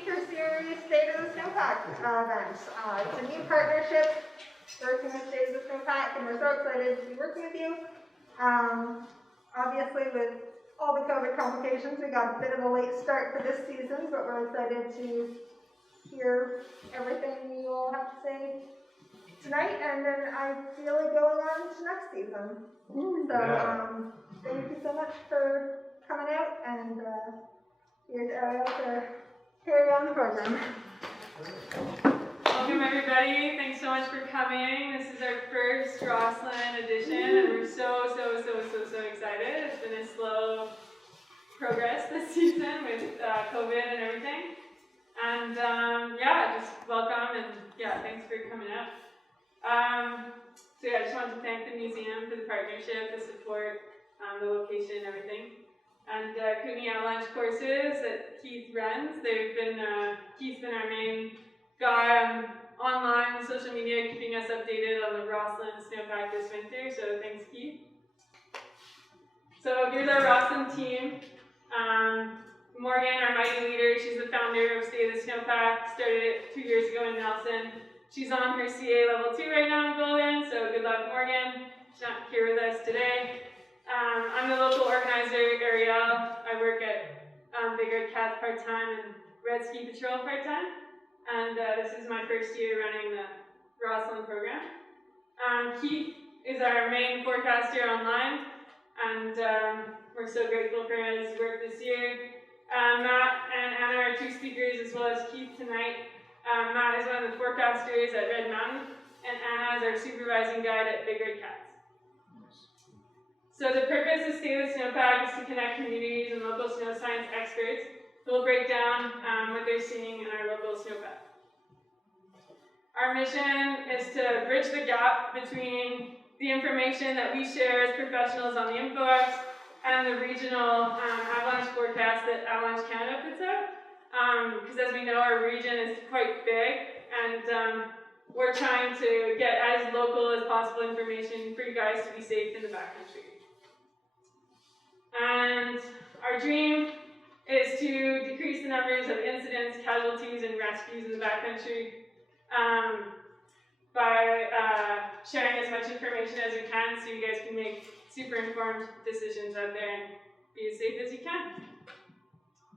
speaker series State of the Snowpack event. It's a new partnership working with State of the Snowpack, and we're so excited to be working with you. Obviously, with all the COVID complications, we got a bit of a late start for this season, but we're excited to hear everything you all have to say tonight, and then ideally going on to next season. So, thank you so much for coming out, and here's Arièle to carry on the program. Welcome everybody, thanks so much for coming. This is our first Rossland edition, and we're so excited. It's been a slow progress this season with COVID and everything. And yeah, just welcome, and yeah, thanks for coming out. So yeah, I just wanted to thank the museum for the partnership, the support, the location, everything. And Kootenay Avalanche courses that Keith runs. They've been Keith's been our main guy online, social media, keeping us updated on the Rossland Snowpack this winter. So thanks, Keith. So here's our Rossland team. Morgan, our mighty leader, she's the founder of State of the Snowpack. Started it 2 years ago in Nelson. She's on her CA level 2 right now in Golden. So good luck, Morgan. She's not here with us today. I'm the local organizer, Arièle. I work at Big Red Cats part-time and Red Ski Patrol part-time. And this is my first year running the Rossland program. Keith is our main forecaster online, and we're so grateful for his work this year. Matt and Anna are two speakers, as well as Keith tonight. Matt is one of the forecasters at Red Mountain, and Anna is our supervising guide at Big Red Cats. So the purpose of State of the Snowpack is to connect communities and local snow science experts who will break down what they're seeing in our local snowpack. Our mission is to bridge the gap between the information that we share as professionals on the InfoX and the regional avalanche forecast that Avalanche Canada puts out. Because as we know, our region is quite big, and we're trying to get as local as possible information for you guys to be safe in the backcountry. And our dream is to decrease the numbers of incidents, casualties, and rescues in the backcountry by sharing as much information as we can, so you guys can make super informed decisions out there and be as safe as you can.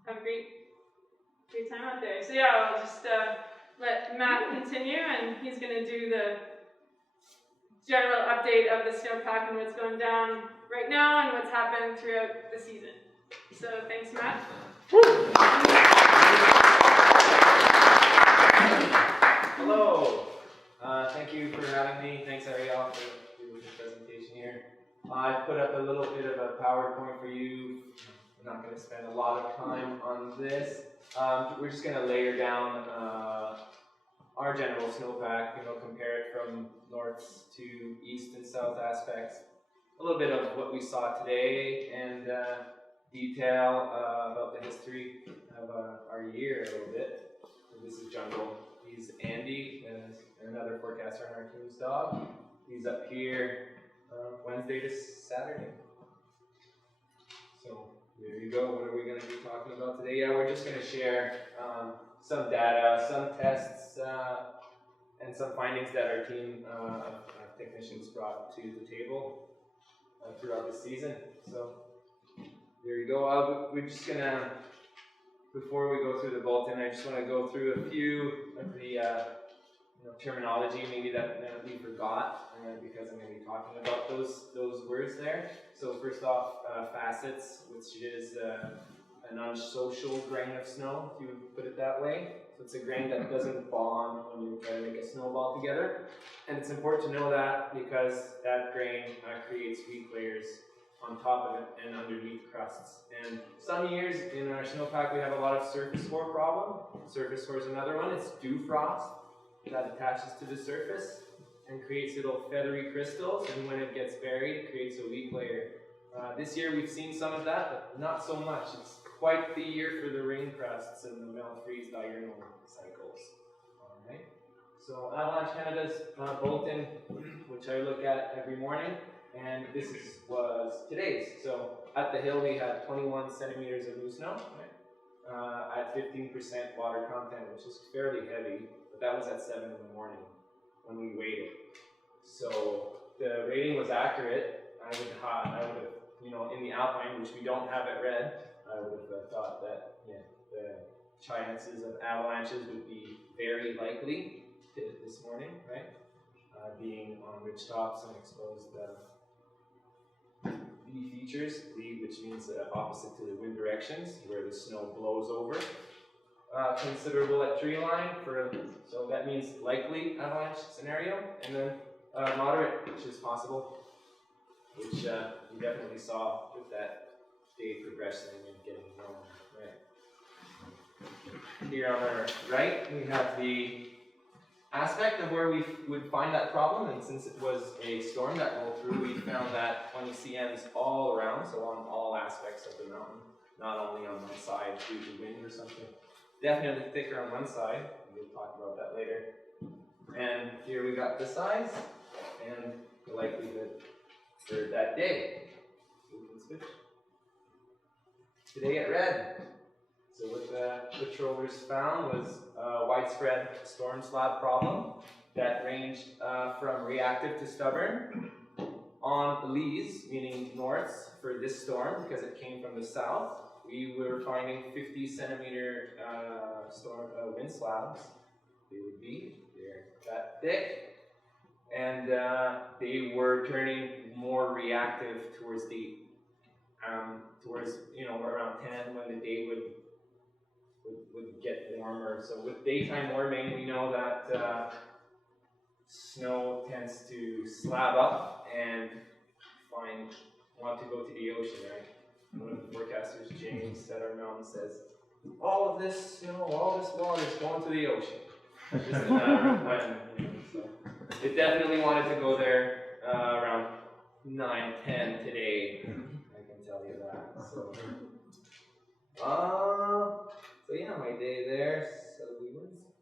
Have a great time out there. So yeah, I'll just let Matt continue, and he's going to do the general update of the snowpack and what's going down right now and what's happened throughout the season. So thanks, Matt. Hello. Thank you for having me. Thanks, Arièle, for doing the presentation here. I've put up a little bit of a PowerPoint for you. I'm not going to spend a lot of time on this. We're just going to layer down our general snowpack, compare it from north to east and south aspects. A little bit of what we saw today, and detail about the history of our year a little bit. So this is Jungle. He's Andy, and another forecaster on our team's dog. He's up here Wednesday to Saturday. So there you go. What are we going to be talking about today? Yeah, we're just going to share some data, some tests, and some findings that our team of technicians brought to the table throughout the season. So there you go. We're just going to, before we go through the bulletin, I just want to go through a few of the terminology maybe that we forgot, because I'm going to be talking about those words there. So first off, facets, which is an unsocial grain of snow, if you would put it that way. So it's a grain that doesn't bond when you try to make a snowball together. And it's important to know that because that grain creates weak layers on top of it and underneath crusts. And some years in our snowpack we have a lot of surface hoar problem. Surface hoar is another one. It's dew frost that attaches to the surface and creates little feathery crystals, and when it gets buried, it creates a weak layer. This year we've seen some of that, but not so much. It's quite the year for the rain crusts and the melt freeze diurnal cycles. Alright, so Avalanche Canada's bulletin, which I look at every morning, and was today's. So at the hill we had 21 centimeters of new snow, right? at 15% water content, which is fairly heavy, but that was at 7 in the morning when we weighed it. So the rating was accurate. I would have, you know, in the Alpine, which we don't have at Red, I would have thought that, yeah, the chances of avalanches would be very likely this morning, right? Being on ridge tops and exposed V features, V, which means opposite to the wind directions, where the snow blows over. Considerable at tree line, so that means likely avalanche scenario, and then moderate, which is possible, which we definitely saw with that day progressing and getting warmer, right? Here on our right, we have the aspect of where we would find that problem, and since it was a storm that rolled through, we found that 20 cms all around, so on all aspects of the mountain, not only on one side due to wind or something. Definitely thicker on one side, we'll talk about that later. And here we got the size and the likelihood for that day. So we can switch. Today at Red. So what the patrollers found was a widespread storm slab problem that ranged from reactive to stubborn. On Lees, meaning north, for this storm, because it came from the south, we were finding 50 centimeter wind slabs. They're that thick, and they were turning more reactive towards around 10 when the day would get warmer. So with daytime warming, we know that snow tends to slab up and want to go to the ocean, right? One of the forecasters, James, at our mountain says, all of this snow, all this water is going to the ocean. It doesn't matter when, so it definitely wanted to go there around 9-10 today. I can tell you that. So yeah, my day there.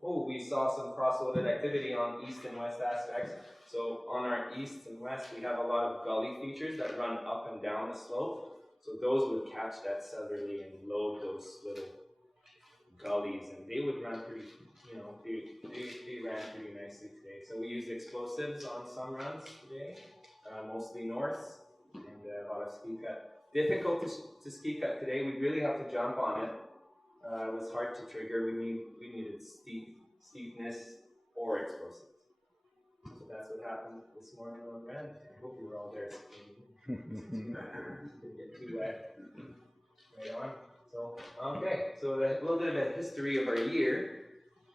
So we saw some cross-loaded activity on east and west aspects. So on our east and west, we have a lot of gully features that run up and down the slope. So those would catch that southerly and load those little gullies, and they would run pretty, they ran pretty nicely today. So we used explosives on some runs today, mostly north, and a lot of ski cut. Difficult to ski cut today. We really have to jump on it. It was hard to trigger. We needed steepness or explosives. So that's what happened this morning on Red. I hope you were all there skiing. Didn't get too wet. Right on. So, okay, so a little bit of a history of our year.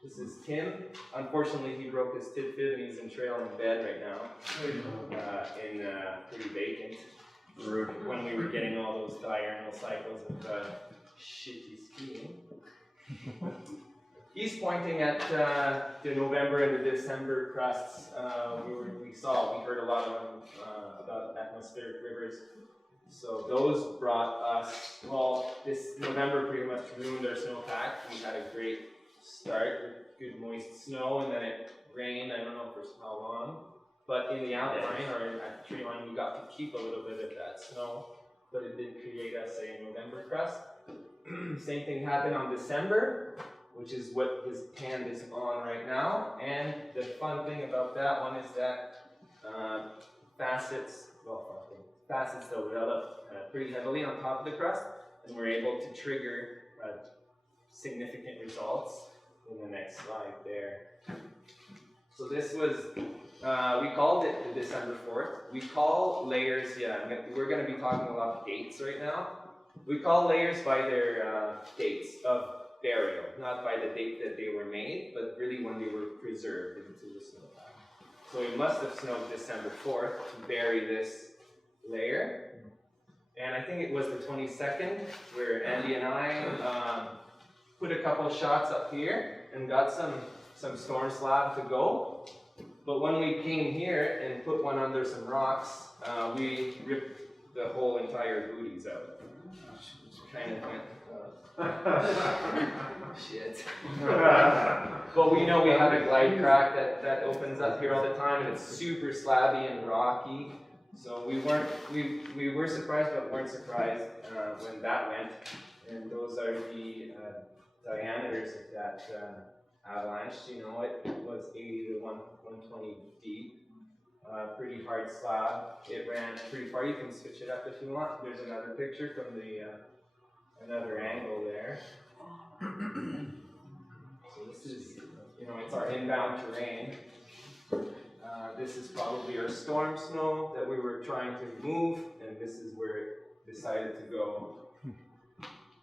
This is Tim. Unfortunately, he broke his tit-fib and he's in trail in bed right now. Pretty vacant. When we were getting all those diurnal cycles of shitty skiing. He's pointing at the November and the December crusts. We heard a lot of them about atmospheric rivers. So those brought us, this November pretty much ruined our snowpack. We had a great start with good moist snow, and then it rained, I don't know for how long. But in the Alpine, or at the tree line, we got to keep a little bit of that snow, but it did create us a November crust. Same thing happened on December, which is what his hand is on right now. And the fun thing about that one is that facets develop pretty heavily on top of the crust, and we're able to trigger significant results in the next slide there. So this was, we called it the December 4th. We call layers, we're going to be talking a lot of dates right now. We call layers by their dates of burial, not by the date that they were made, but really when they were preserved into the snowpack. So it must have snowed December 4th to bury this layer. And I think it was the 22nd where Andy and I put a couple shots up here and got some storm slab to go. But when we came here and put one under some rocks, we ripped the whole entire booties out. Kind of went, shit. But we know we have a glide crack that opens up here all the time, and it's super slabby and rocky. So we were surprised, but weren't surprised when that went. and those are the diameters of that avalanche. You know, it was 80 to 120 deep. Pretty hard slab. It ran pretty far. You can switch it up if you want. There's another picture from the another angle there. So this is, you know, it's our inbound terrain. This is probably our storm snow that we were trying to move, and this is where it decided to go.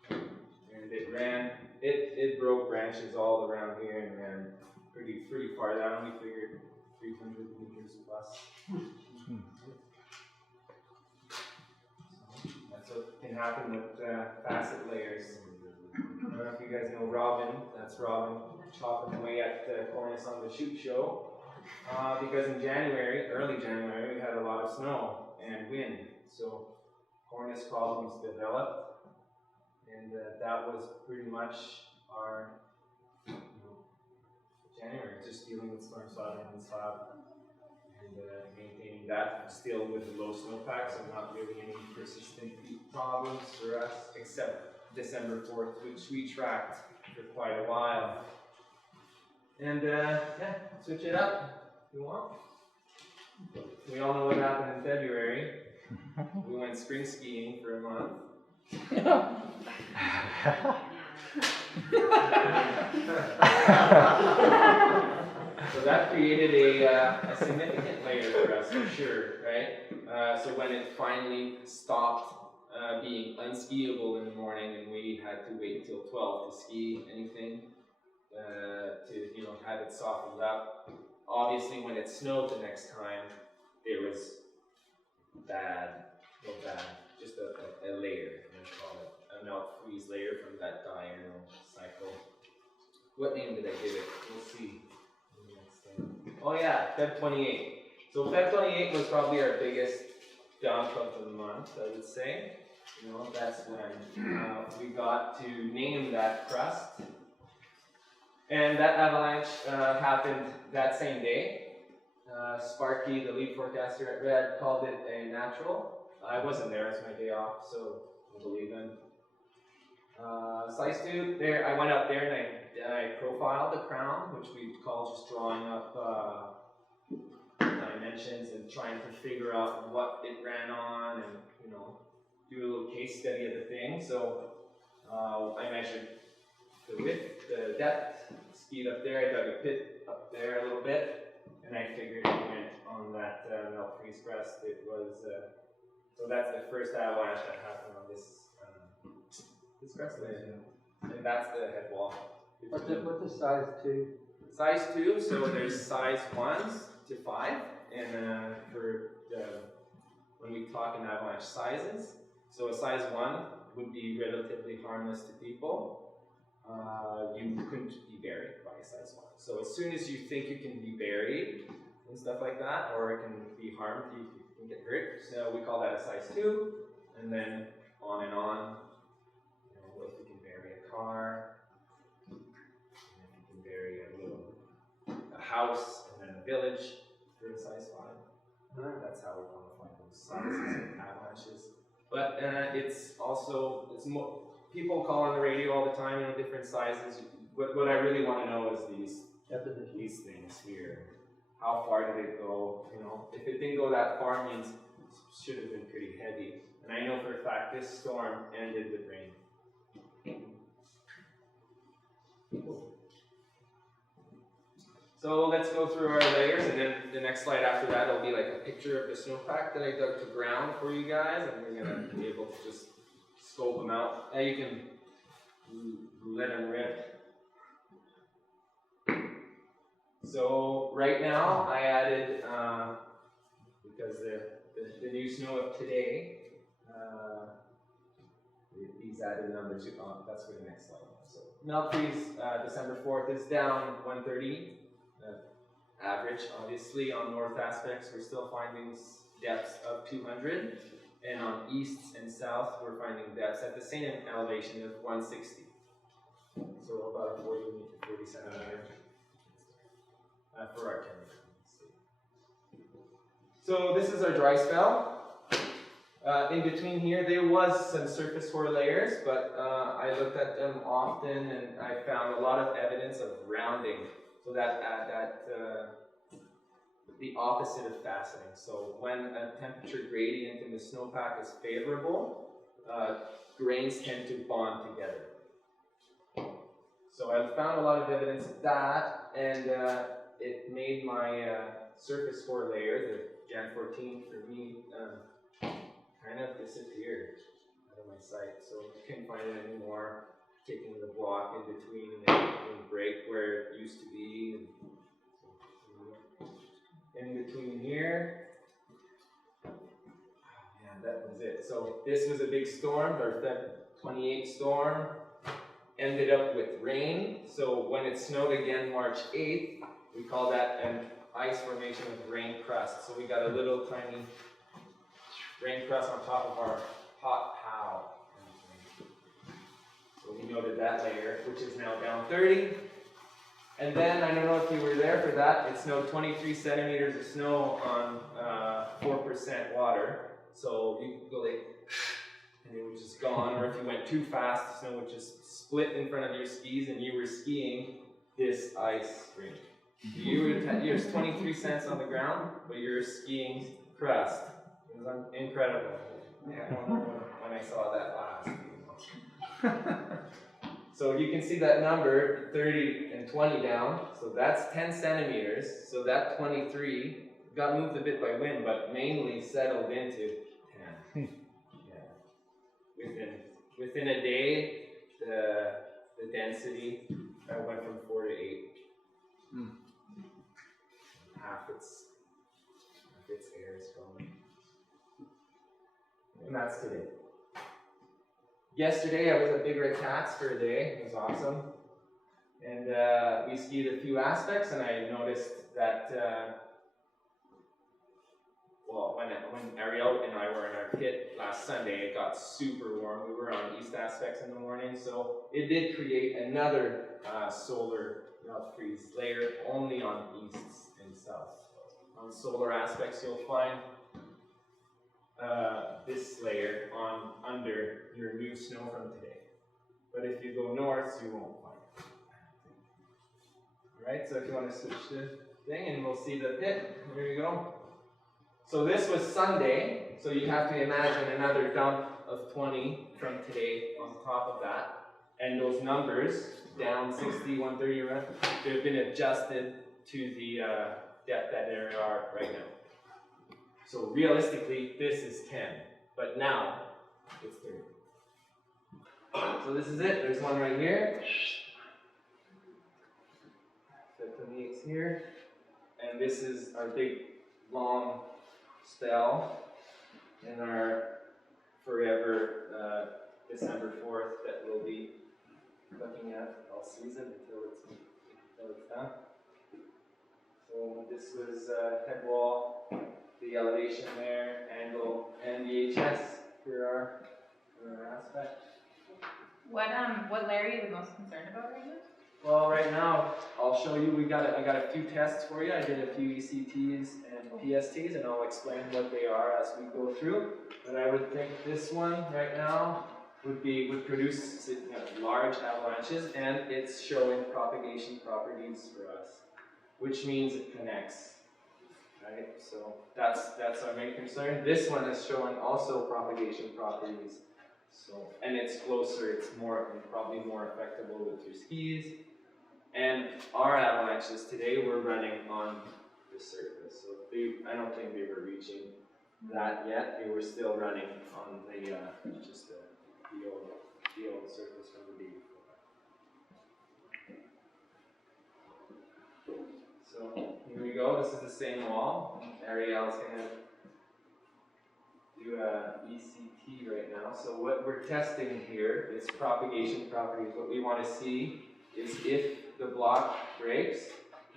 And it ran. It broke branches all around here and ran pretty far down. We figured 300 meters plus. That's what can happen with facet layers. I don't know if you guys know Robine. That's Robine chopping away at the cornice on the shoot show. Because in January, early January, we had a lot of snow and wind, so cornice problems developed, and that was pretty much our January, just dealing with storm cloud and slab, and maintaining that still with the low snowpack, so not really any persistent problems for us, except December 4th, which we tracked for quite a while. And yeah, switch it up if you want. We all know what happened in February. We went spring skiing for a month. So that created a significant layer for us, for sure, right? So when it finally stopped being unskiable in the morning, and we had to wait till 12 to ski anything, to, you know, have it softened up. Obviously, when it snowed the next time, it was bad, just a layer, let's call it, a melt freeze layer from that diurnal cycle. What name did I give it? We'll see. Oh yeah, Feb 28. So Feb 28 was probably our biggest dump of the month, I would say. You know, that's when we got to name that crust. And that avalanche happened that same day. Sparky, the lead forecaster at Red, called it a natural. I wasn't there, it's my day off, so I believe him. Size 2, there, I went up there and I profiled the crown, which we call just drawing up dimensions and trying to figure out what it ran on, and, you know, do a little case study of the thing. So I measured the width, the depth, skied up there, I dug a pit up there a little bit, and I figured it went on that melt freeze crust. It was, so that's the first avalanche that happened on this crust layer. And that's the head wall. What's the size 2? Size 2, so there's size 1s to 5, and for when we talk in avalanche sizes, so a size 1 would be relatively harmless to people. You couldn't be buried by a size 1. So as soon as you think you can be buried and stuff like that, or it can be harmed, you can get hurt. So we call that a size 2, and then on and on. You know, if you can bury a car, and if you can bury a house, and then a village for a size 5. That's how we quantify those sizes of avalanches. But it's also, it's more, people call on the radio all the time, you know, different sizes. What I really want to know is these things here. How far did it go? You know, if it didn't go that far, it means it should have been pretty heavy. And I know for a fact this storm ended with rain. So let's go through our layers, and then the next slide after that will be like a picture of the snowpack that I dug to ground for you guys, and we're gonna be able to just scope them out. And you can let them rip. So right now I added, because the new snow of today, these added numbers, that's for the next slide. So melt freeze, December 4th is down 130. Average, obviously. On north aspects, we're still finding depths of 200, and on east and south, we're finding depths at the same elevation of 160. So about a 40 centimeter for our temperature. So this is our dry spell. In between here, there was some surface core layers, but I looked at them often and I found a lot of evidence of rounding. So the opposite of faceting. So when a temperature gradient in the snowpack is favorable, grains tend to bond together. So I found a lot of evidence of that, and it made my surface core layer, the Jan 14 for me, kind of disappeared out of my sight. So you can't find it anymore. Taking the block in between and break where it used to be. And in between here, yeah, that was it. So this was a big storm, our Feb 28 storm. Ended up with rain. So when it snowed again March 8th, we call that an ice formation with rain crust. So we got a little tiny rain crust on top of our hot pow. So we noted that layer, which is now down 30. And then, I don't know if you were there for that, it snowed 23 centimeters of snow on 4% water. So you could go like, and it was just gone. Or if you went too fast, the snow would just split in front of your skis and you were skiing this ice rink. There's 23 cents on the ground, but you're skiing crust. It was incredible. Yeah, I don't know when I saw that last. So you can see that number, 30 and 20 down, so that's 10 centimeters. So that 23 got moved a bit by wind, but mainly settled into 10. Yeah. Within a day, the density went from 4 to 8. Half its air is gone. And that's today. Yesterday I was at Big Red Cats for a day. It was awesome. And we skied a few aspects, and I noticed that, well, when Arièle and I were in our pit last Sunday, it got super warm. We were on east aspects in the morning, so it did create another solar melt freeze layer only on easts and souths. On solar aspects, you'll find this layer under your new snow from today. But if you go north, you won't find it. Alright, so if you want to switch the thing, and we'll see the pit. Here you go. So this was Sunday, so you have to imagine another dump of 20 from today on top of that. And those numbers, down 60, 130, they've been adjusted to the depth that they are right now. So realistically, this is 10, but now it's 30. So this is it. There's one right here. That 28's here. And this is our big, long spell in our forever December 4th that we'll be looking at all season until it's done. So this was head wall, the elevation there, angle, and VHS for our aspect. What layer are you the most concerned about right now? Well, right now, I'll show you. I got a few tests for you. I did a few ECTs and PSTs, and I'll explain what they are as we go through. But I would think this one right now would produce large avalanches, and it's showing propagation properties for us, which means it connects. Right, so that's our main concern. This one is showing also propagation properties. So, and it's closer, it's probably more affectable with your skis. And our avalanches today were running on the surface. So I don't think they were reaching that yet. They were still running on the just the old surface from the day before. So here we go. This is the same wall. Arièle's gonna do a ECT right now. So what we're testing here is propagation properties. What we want to see is if the block breaks,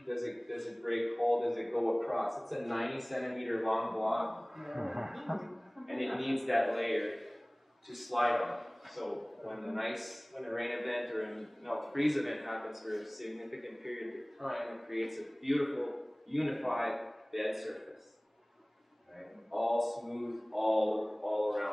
does it break whole? Does it go across? It's a 90 centimeter long block, and it needs that layer to slide on. So when a rain event or a melt freeze event happens for a significant period of time, it creates a beautiful unified bed surface, right? All smooth, all around.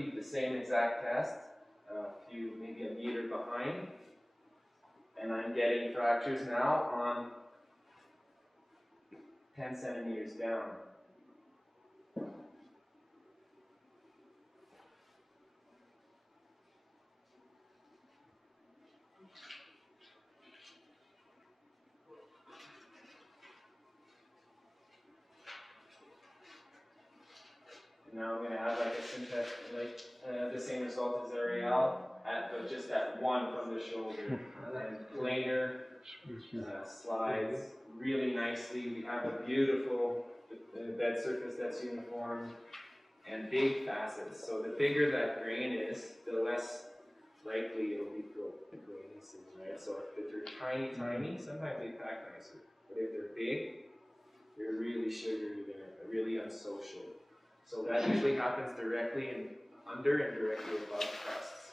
repeat the same exact test, maybe a meter behind, and I'm getting fractures now on 10 centimeters down. Now I'm going to have like a synthetic, the same result as Arièle, but just at one from the shoulder. And planar, slides really nicely. We have a beautiful bed surface that's uniform and big facets. So the bigger that grain is, the less likely it'll be cohesive, right? So if they're tiny, sometimes they pack nicer. But if they're big, they're really sugary, they're really unsocial. So that usually happens directly under and directly above crusts.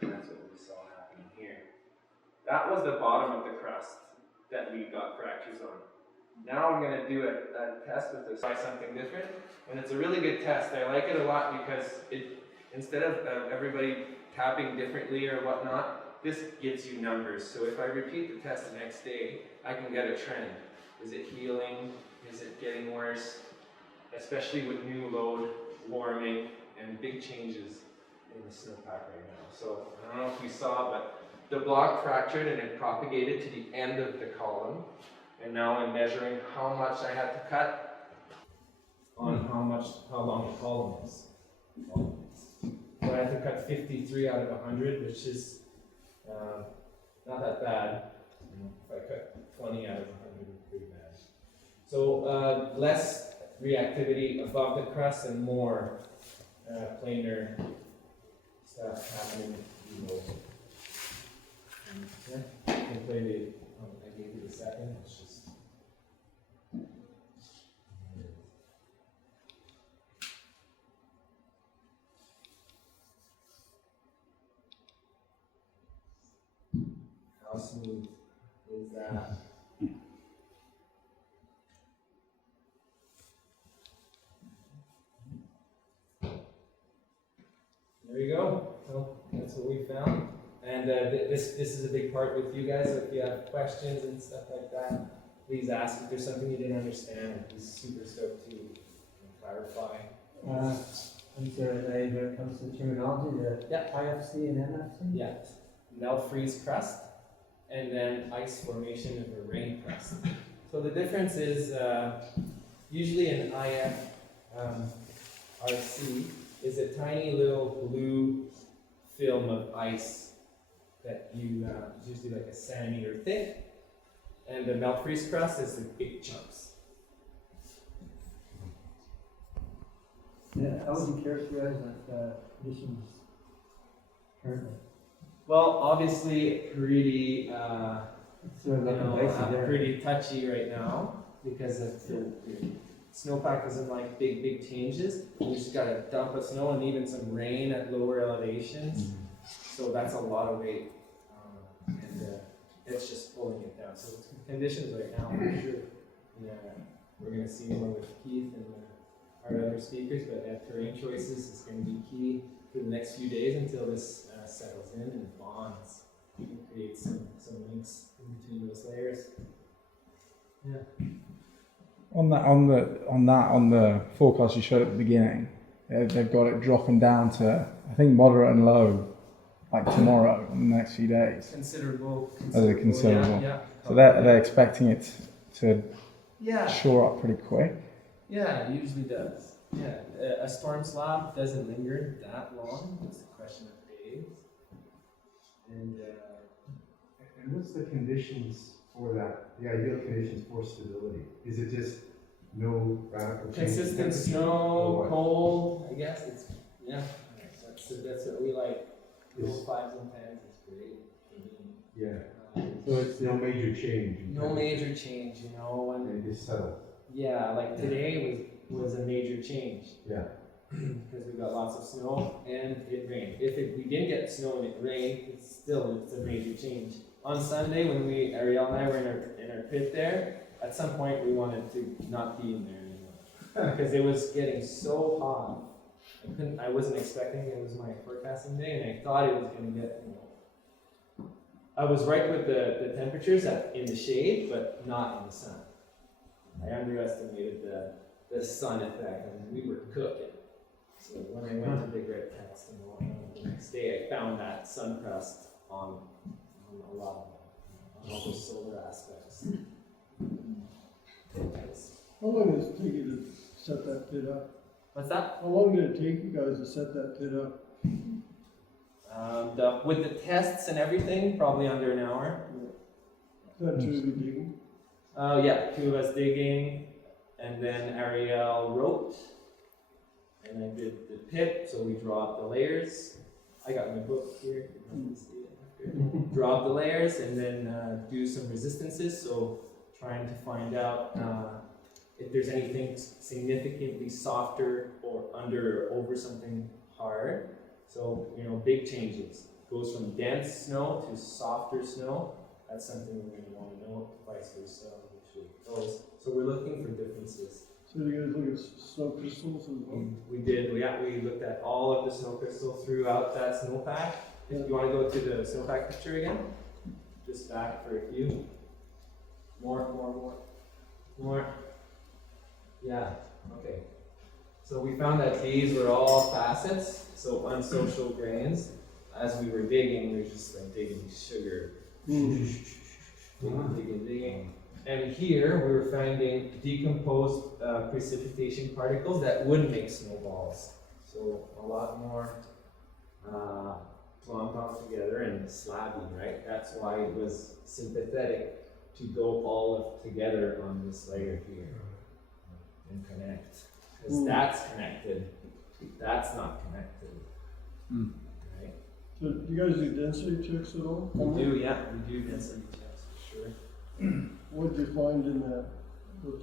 And that's what we saw happening here. That was the bottom of the crust that we got fractures on. Now I'm going to do a test with this. Try something different. And it's a really good test. I like it a lot because instead of everybody tapping differently or whatnot, this gives you numbers. So if I repeat the test the next day, I can get a trend. Is it healing? Is it getting worse? Especially with new load, warming, and big changes in the snowpack right now. So I don't know if you saw, but the block fractured and it propagated to the end of the column. And now I'm measuring how much I had to cut on how long the column is. So I had to cut 53 out of 100, which is not that bad. If I cut 20 out of 100, it's pretty bad. So less reactivity above the crust and more planar stuff happening below. Okay, I can play I gave you the second. It's just how smooth is that? There you go. Well, that's what we found. And this is a big part with you guys. So if you have questions and stuff like that, please ask. If there's something you didn't understand, I'd be super stoked to clarify. And so when it comes to terminology, the IFC and MFC? Yeah. Melt freeze crust, and then ice formation of a rain crust. So the difference is usually an RC is a tiny little blue film of ice that is usually like a centimeter thick, and the melt freeze crust is the big chunks. Yeah, how would you characterize conditions currently? Well, obviously pretty Sort of like pretty touchy right now because of the snowpack doesn't like big changes. You just got a dump of snow and even some rain at lower elevations. So that's a lot of weight, and it's just pulling it down. So it's conditions right now, for sure. Yeah, we're going to see more with Keith and our other speakers, but terrain choices is going to be key for the next few days until this settles in and bonds. We can create some links in between those layers. Yeah. On the forecast you showed at the beginning, they've got it dropping down to, I think, moderate and low, like tomorrow in the next few days. Considerable. Yeah. So they're expecting it to shore up pretty quick. Yeah, it usually does. Yeah, a storm slab doesn't linger that long. It's a question of days. And what's the conditions for that? The ideal conditions for stability? Is it just no radical change? Consistent snow, cold. I guess that's what we like. Little 5s and 10s is great for me. Yeah. So it's no major change. No major change, you know. And they just settle. Yeah, like today was a major change. Yeah. Because we got lots of snow and it rained. If we didn't get snow and it rained, it's a major change. On Sunday, when Arièle and I were in our pit there, at some point we wanted to not be in there anymore because it was getting so hot I wasn't expecting it. It was my forecasting day, and I thought it was going to get, I was right with the temperatures in the shade, but not in the sun. I underestimated the sun effect, and we were cooking. So when I went to the grid test and the next day, I found that sun crust on a lot of all the solar aspects. How long does it take you to set that pit up? What's that? How long did it take you guys to set that pit up? With the tests and everything, probably under an hour. Is that true digging? Yeah, 2 of us digging, and then Arièle wrote, and I did the pit, so we draw up the layers. I got my book here, you can see it after. Draw up the layers, and then do some resistances, so trying to find out if there's anything significantly softer or under or over something hard. So, big changes. Goes from dense snow to softer snow. That's something we're going to want to know, vice versa, which it goes. So we're looking for differences. So you guys look at snow crystals as well? We did, we looked at all of the snow crystals throughout that snowpack. If you want to go to the snowpack picture again, just back for a few. More. Yeah, okay. So we found that these were all facets, so unsocial grains. As we were digging, we were just like digging sugar. Digging. And here we were finding decomposed precipitation particles that would make snowballs. So a lot more clumped all together and slabby, right? That's why it was sympathetic to go all together on this layer here and connect. Because that's connected, that's not connected. Right? So do you guys do density checks at all? We do density checks for sure. What did you find in that, with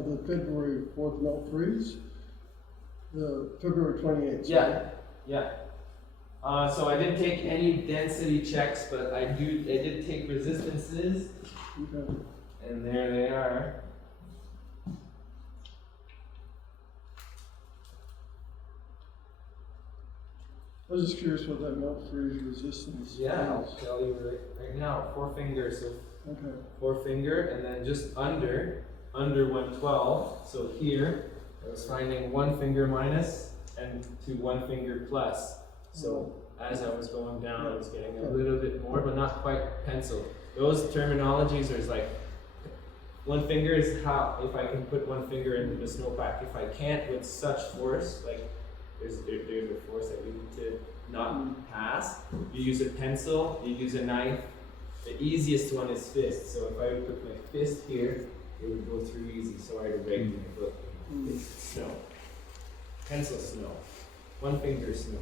the February 4th melt freeze? The February 28th? Yeah. So I didn't take any density checks, but I did take resistances, Okay. and there they are. I was just curious what that melt freeze resistance Yeah, I'll is. tell you right now. 4 fingers, so Okay. 4 finger, and then just under 112. So here, I was finding 1 finger minus and to 1 finger plus. So as I was going down, I was getting a little bit more, but not quite pencil. Those terminologies are like, 1 finger is how, if I can put 1 finger into the snowpack. If I can't with such force, like there's a force that we need to not pass. You use a pencil, you use a knife. The easiest one is fist. So if I would put my fist here, it would go through easy. So I would write my book. It's snow. Pencil snow. 1 finger snow.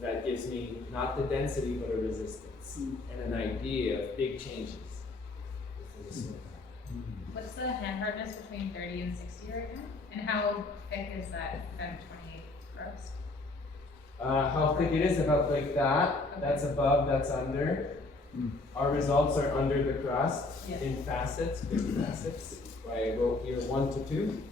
That gives me not the density but a resistance and an idea of big changes. What's the hand hardness between 30 and 60 right now? And how thick is that M28 crust? How thick it is, about like that. That's above, that's under. Our results are under the crust in facets, big facets. I wrote here 1 to 2.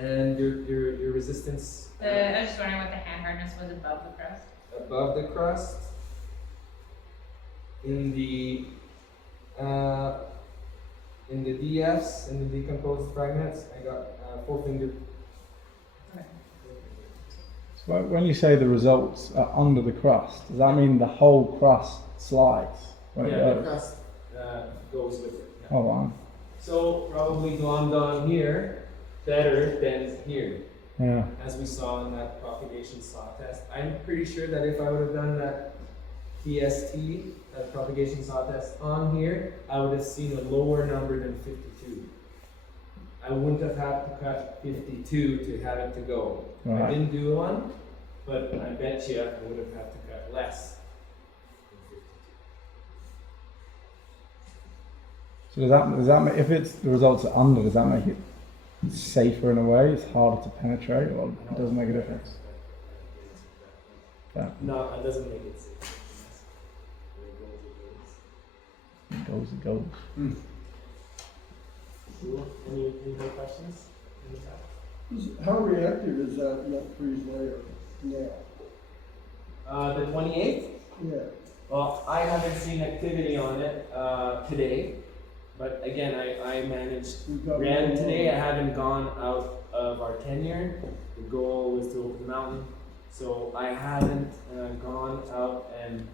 And your resistance. I was just wondering what the hand hardness was above the crust. Above the crust. In the DFs, in the decomposed fragments, I got 4 finger. So when you say the results are under the crust, does that mean the whole crust slides? When it Yeah, the goes? crust goes with it. Yeah. Oh wow. So probably glommed on here better than here, Yeah. as we saw in that propagation saw test. I'm pretty sure that if I would have done that PST, that propagation saw test on here, I would have seen a lower number than 52. I wouldn't have had to cut 52 to have it to go. I Right. didn't do one, but I bet you I would have had to cut less than 52. So does that make, if it's the results are under, does that make it safer in a way? It's harder to penetrate, or it doesn't make a difference? Yeah. No, it doesn't make it safe. It goes. Cool. Any more questions? How reactive is that melt freeze layer now? The 28th? Yeah. Well, I haven't seen activity on it today, but again, I managed ran today. I haven't gone out of our tenure. The goal was to open the mountain, so I haven't gone out and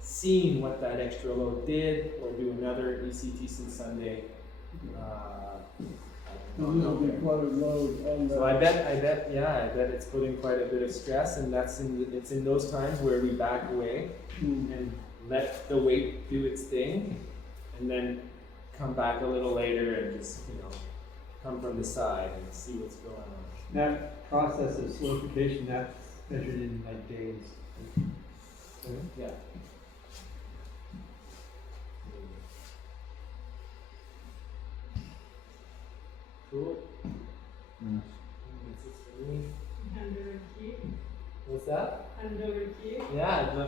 seen what that extra load did, or do another ECT since Sunday. There's a little bit quite a load on that. So I bet it's putting quite a bit of stress, and it's in those times where we back away and let the weight do its thing, and then come back a little later and just come from the side and see what's going on. That process of solidification, that's measured in like days. Yeah. Cool. Hand over to Keith. What's that? Hand over to Keith. Yeah.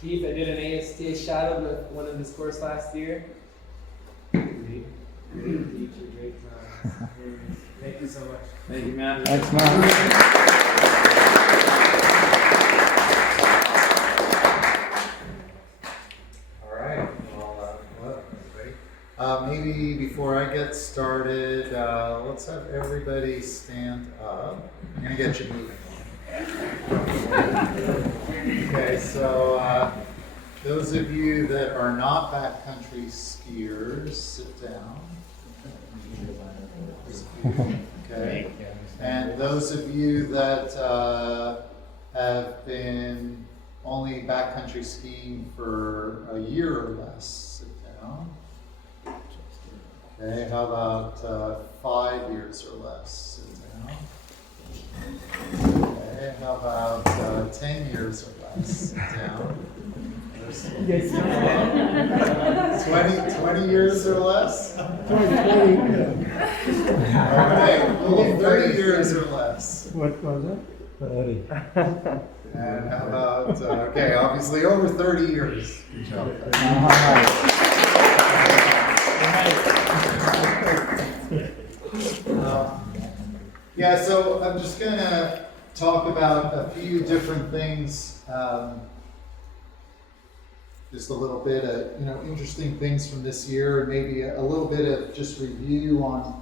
Keith, I did an ASTA shadow with one of his course last year. Great teacher, great class. Thank you so much. Thank you, man. Thanks, man. All right. Well, hello, everybody. Maybe before I get started, let's have everybody stand up. I'm gonna get you moving. Okay, so those of you that are not backcountry skiers, sit down. Okay. And those of you that have been only backcountry skiing for a year or less, sit down. Okay, how about 5 years or less, sit down. Okay, how about 10 years or less, sit down. 20 years or less? Okay, well, 30 years or less. What was it? 30. And how about, okay, obviously over 30 years. Good job. Yeah, so I'm just gonna talk about a few different things, just a little bit of, interesting things from this year, and maybe a little bit of just review on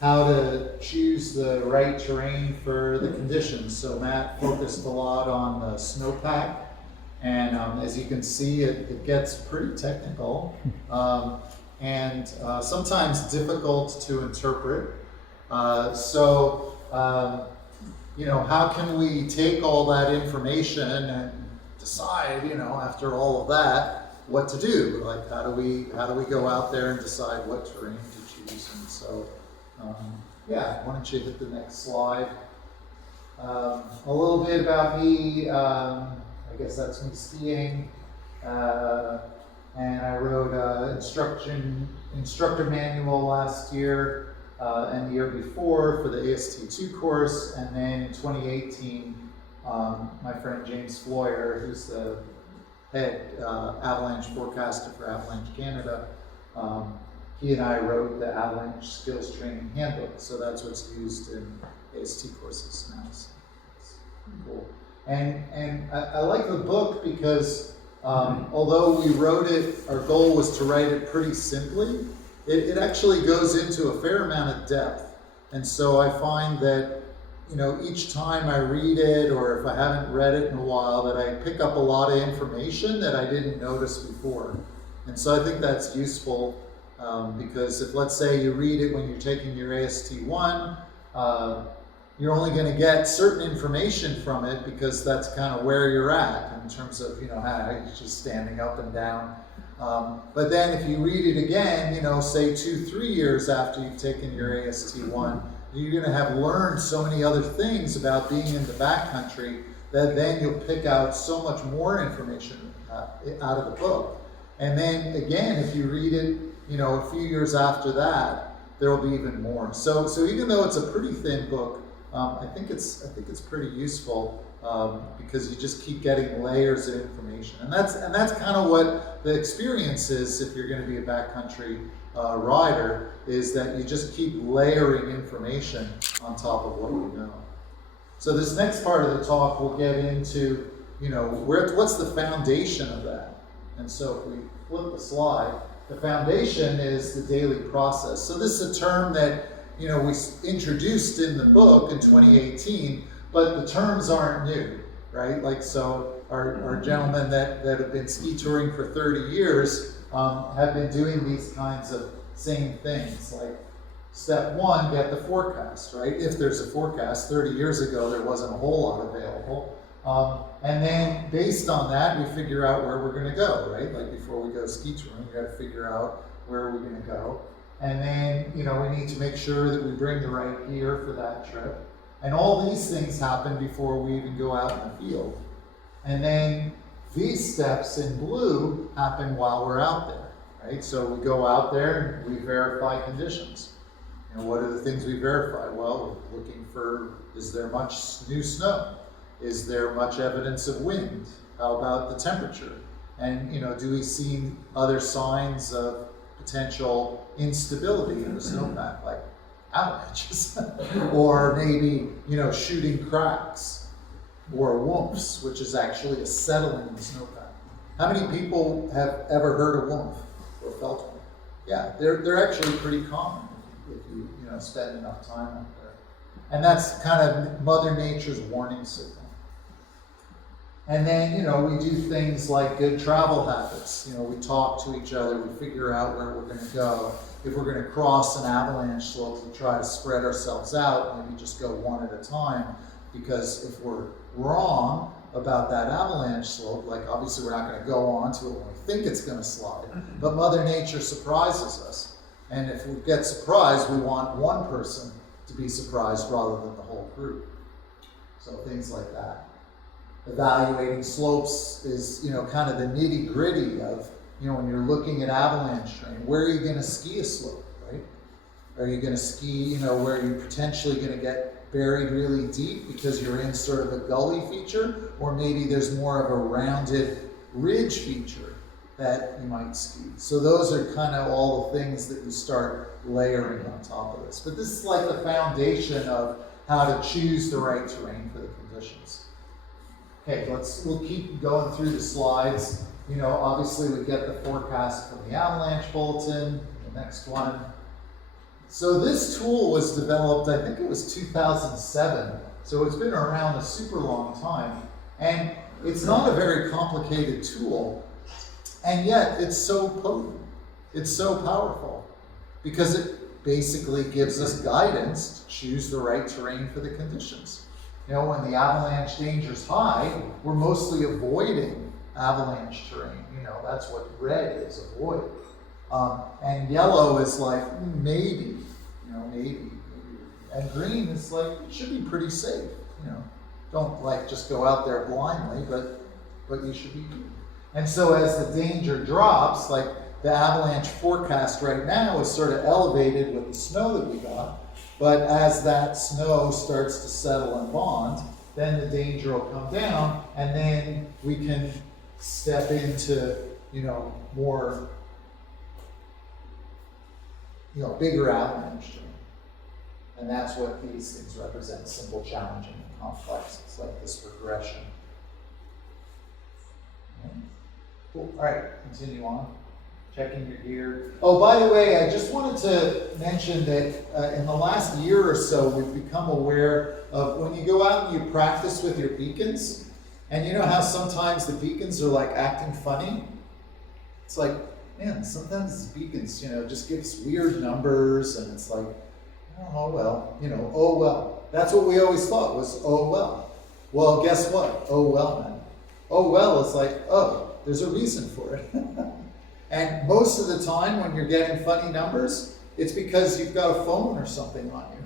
how to choose the right terrain for the conditions. So Matt focused a lot on the snowpack, and as you can see, it gets pretty technical, and sometimes difficult to interpret. How can we take all that information and decide, after all of that, what to do? Like, how do we go out there and decide what terrain to choose? And so, why don't you hit the next slide? A little bit about me. I guess that's me skiing. And I wrote an instructor manual last year. And the year before for the AST2 course, and then in 2018, my friend James Floyer, who's the head Avalanche forecaster for Avalanche Canada, he and I wrote the Avalanche Skills Training Handbook, so that's what's used in AST courses now. So it's cool. And I like the book because although we wrote it, our goal was to write it pretty simply. It actually goes into a fair amount of depth, and so I find that each time I read it, or if I haven't read it in a while, that I pick up a lot of information that I didn't notice before. And so I think that's useful because if, let's say, you read it when you're taking your AST1, you're only going to get certain information from it because that's kind of where you're at in terms of how you're just standing up and down. But then if you read it again, say 2-3 years after you've taken your AST1, you're going to have learned so many other things about being in the backcountry that then you'll pick out so much more information out of the book. And then again, if you read it, a few years after that, there will be even more. So even though it's a pretty thin book, I think it's pretty useful. because you just keep getting layers of information. And that's kind of what the experience is if you're going to be a backcountry rider, is that you just keep layering information on top of what you know. So this next part of the talk will get into, you know, what's the foundation of that? And so if we flip the slide, the foundation is the daily process. So this is a term that, you know, we introduced in the book in 2018, but the terms aren't new, right? Like, so our gentlemen that have been ski touring for 30 years have been doing these kinds of same things. Like, step one, get the forecast, right? If there's a forecast. 30 years ago, there wasn't a whole lot available. And then based on that, we figure out where we're gonna go, right? Like before we go ski touring, we gotta figure out where we're gonna go. And then, you know, we need to make sure that we bring the right gear for that trip. And all these things happen before we even go out in the field. And then these steps in blue happen while we're out there, right? So we go out there and we verify conditions. You know, what are the things we verify? Well, we're looking for, is there much new snow? Is there much evidence of wind? How about the temperature? And, you know, do we see other signs of potential instability in the snowpack, like avalanches, or maybe, you know, shooting cracks, or whomps, which is actually a settling in the snowpack. How many people have ever heard a whomp or felt one? Yeah, they're actually pretty common if you spend enough time out there. And that's kind of Mother Nature's warning signal. And then, you know, we do things like good travel habits. You know, we talk to each other, we figure out where we're going to go. If we're going to cross an avalanche slope, we try to spread ourselves out, maybe just go one at a time. Because if we're wrong about that avalanche slope, like obviously we're not going to go onto it when we think it's going to slide, but Mother Nature surprises us. And if we get surprised, we want one person to be surprised rather than the whole group. So things like that. Evaluating slopes is, you know, kind of the nitty-gritty of, you know, when you're looking at avalanche terrain, where are you going to ski a slope, right? Are you going to ski, you know, where you're potentially going to get buried really deep because you're in sort of a gully feature, or maybe there's more of a rounded ridge feature that you might ski. So those are kind of all the things that you start layering on top of this. But this is like the foundation of how to choose the right terrain for the conditions. Okay, we'll keep going through the slides. You know, obviously we get the forecast from the avalanche bulletin, the next one. So this tool was developed, I think it was 2007. So it's been around a super long time. And it's not a very complicated tool. And yet it's so potent. It's so powerful. Because it basically gives us guidance to choose the right terrain for the conditions. You know, when the avalanche danger's high, we're mostly avoiding avalanche terrain. You know, that's what red is, avoid. And yellow is like, maybe, you know, maybe. And green is like, it should be pretty safe, you know. Don't like just go out there blindly, but you should be. And so as the danger drops, like the avalanche forecast right now is sort of elevated with the snow that we got. But as that snow starts to settle and bond, then the danger will come down, and then we can step into, you know, more, you know, bigger avalanche terrain. And that's what these things represent: simple, challenging, and complex. It's like this progression. Okay. Cool. All right, continue on. Checking your gear. Oh, by the way, I just wanted to mention that in the last year or so, we've become aware of when you go out and you practice with your beacons, and you know how sometimes the beacons are like acting funny? It's like, man, sometimes the beacons, you know, just gives weird numbers, and it's like, oh well, you know, oh well. That's what we always thought was, oh well. Well, guess what? Oh well, man. Oh well is like, oh, there's a reason for it. And most of the time when you're getting funny numbers, it's because you've got a phone or something on you.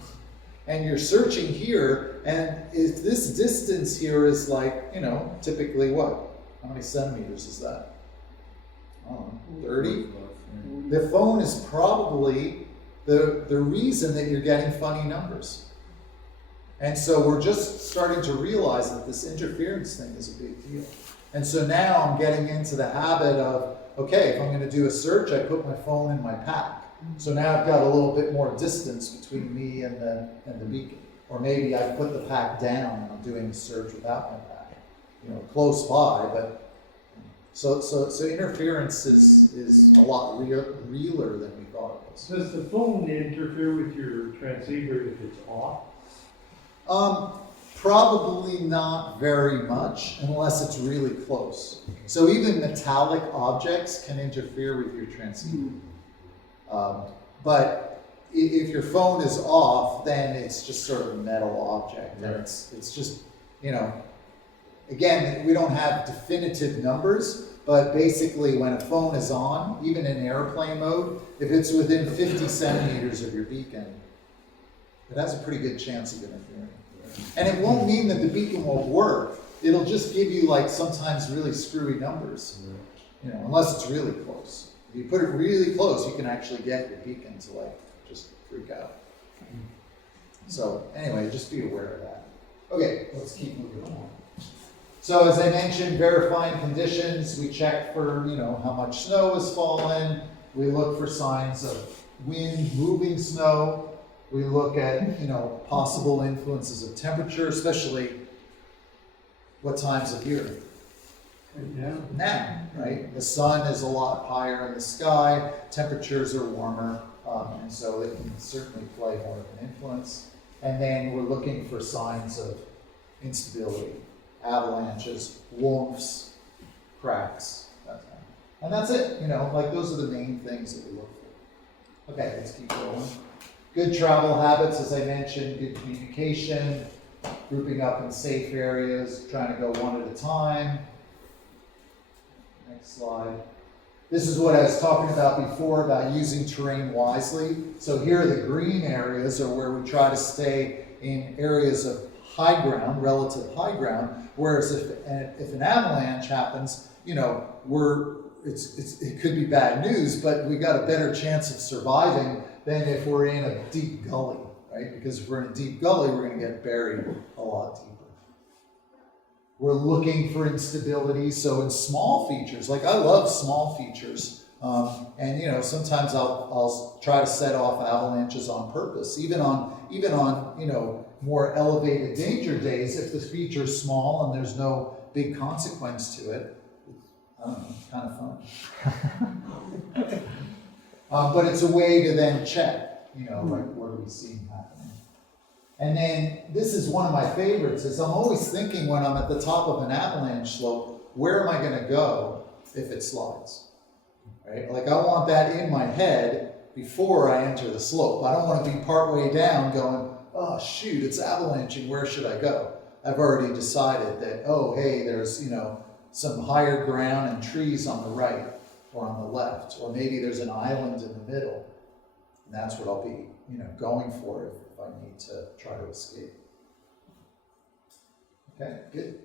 And you're searching here, and if this distance here is like, you know, typically what? How many centimeters is that? I don't know, 30? The phone is probably the reason that you're getting funny numbers. And so we're just starting to realize that this interference thing is a big deal. And so now I'm getting into the habit of, okay, if I'm going to do a search, I put my phone in my pack. So now I've got a little bit more distance between me and the beacon. Or maybe I put the pack down and I'm doing a search without my pack, close by. But so interference is a lot realer than we thought it was. Does the phone interfere with your transceiver if it's off? Probably not very much unless it's really close. So even metallic objects can interfere with your transceiver. But if your phone is off, then it's just sort of a metal object. And it's just, again, we don't have definitive numbers, but basically when a phone is on, even in airplane mode, if it's within 50 centimeters of your beacon, it has a pretty good chance of interfering. And it won't mean that the beacon won't work. It'll just give you sometimes really screwy numbers, unless it's really close. If you put it really close, you can actually get your beacon to just freak out. So anyway, just be aware of that. Okay, let's keep moving on. So as I mentioned, verifying conditions, we check for, how much snow has fallen. We look for signs of wind, moving snow. We look at, possible influences of temperature, especially what times of year? Now, right? The sun is a lot higher in the sky, temperatures are warmer, and so it can certainly play more of an influence. And then we're looking for signs of instability, avalanches, Loomes, cracks, that kind. And that's it, those are the main things that we look for. Okay, let's keep going. Good travel habits, as I mentioned, good communication, grouping up in safe areas, trying to go one at a time. Next slide. This is what I was talking about before, about using terrain wisely. So here are the green areas, are where we try to stay in areas of high ground, relative high ground, whereas if an avalanche happens, it could be bad news, but we got a better chance of surviving than if we're in a deep gully, right? Because if we're in a deep gully, we're going to get buried a lot deeper. We're looking for instability, so in small features, I love small features, and sometimes I'll try to set off avalanches on purpose, even on more elevated danger days. If the feature's small and there's no big consequence to it, I don't know, it's kind of fun. But it's a way to then check, what are we seeing happening? And then this is one of my favorites, is I'm always thinking when I'm at the top of an avalanche slope, where am I going to go if it slides? Right? I want that in my head before I enter the slope. I don't want to be partway down going, oh shoot, it's avalanching, where should I go? I've already decided that, oh hey, there's some higher ground and trees on the right or on the left, or maybe there's an island in the middle, and that's what I'll be going for if I need to try to escape. Okay, good.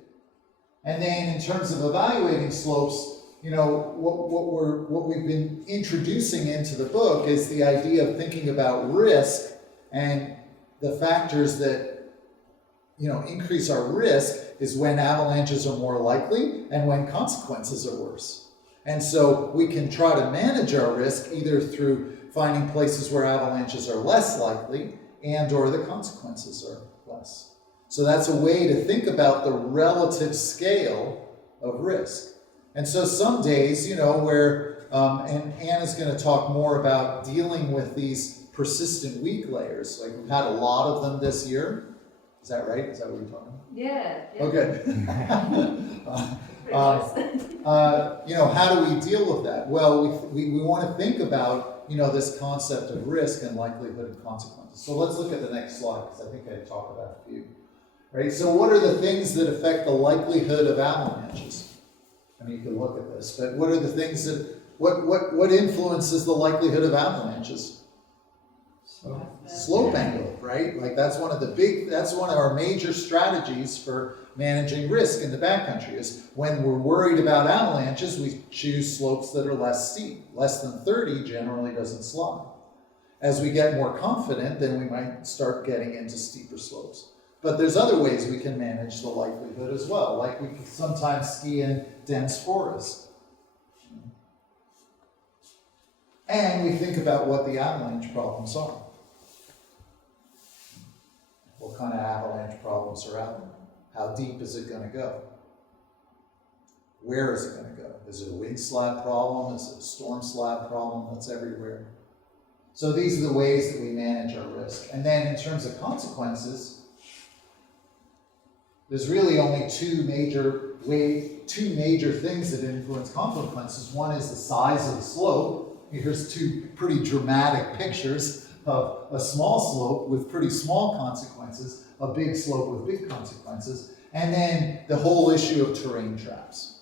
And then in terms of evaluating slopes, what we've been introducing into the book is the idea of thinking about risk, and the factors that increase our risk is when avalanches are more likely and when consequences are worse. And so we can try to manage our risk either through finding places where avalanches are less likely and or the consequences are less. So that's a way to think about the relative scale of risk. And so some days, where, and Anna's going to talk more about dealing with these persistent weak layers. We've had a lot of them this year. Is that right? Is that what you're talking about? Yeah. Oh, good. How do we deal with that? Well, we want to think about, this concept of risk and likelihood of consequences. So let's look at the next slide, because I think I talk about a few. Right? So what are the things that affect the likelihood of avalanches? You can look at this, but what are the things that, what influences the likelihood of avalanches? Slope angle, right? That's one of our major strategies for managing risk in the backcountry, is when we're worried about avalanches, we choose slopes that are less steep. Less than 30 generally doesn't slide. As we get more confident, then we might start getting into steeper slopes. But there's other ways we can manage the likelihood as well, like we can sometimes ski in dense forest. And we think about what the avalanche problems are. What kind of avalanche problems are out there? How deep is it going to go? Where is it going to go? Is it a wind slab problem? Is it a storm slab problem that's everywhere? So these are the ways that we manage our risk. And then in terms of consequences, there's really only two major things that influence consequences. One is the size of the slope. Here's two pretty dramatic pictures of a small slope with pretty small consequences, a big slope with big consequences, and then the whole issue of terrain traps.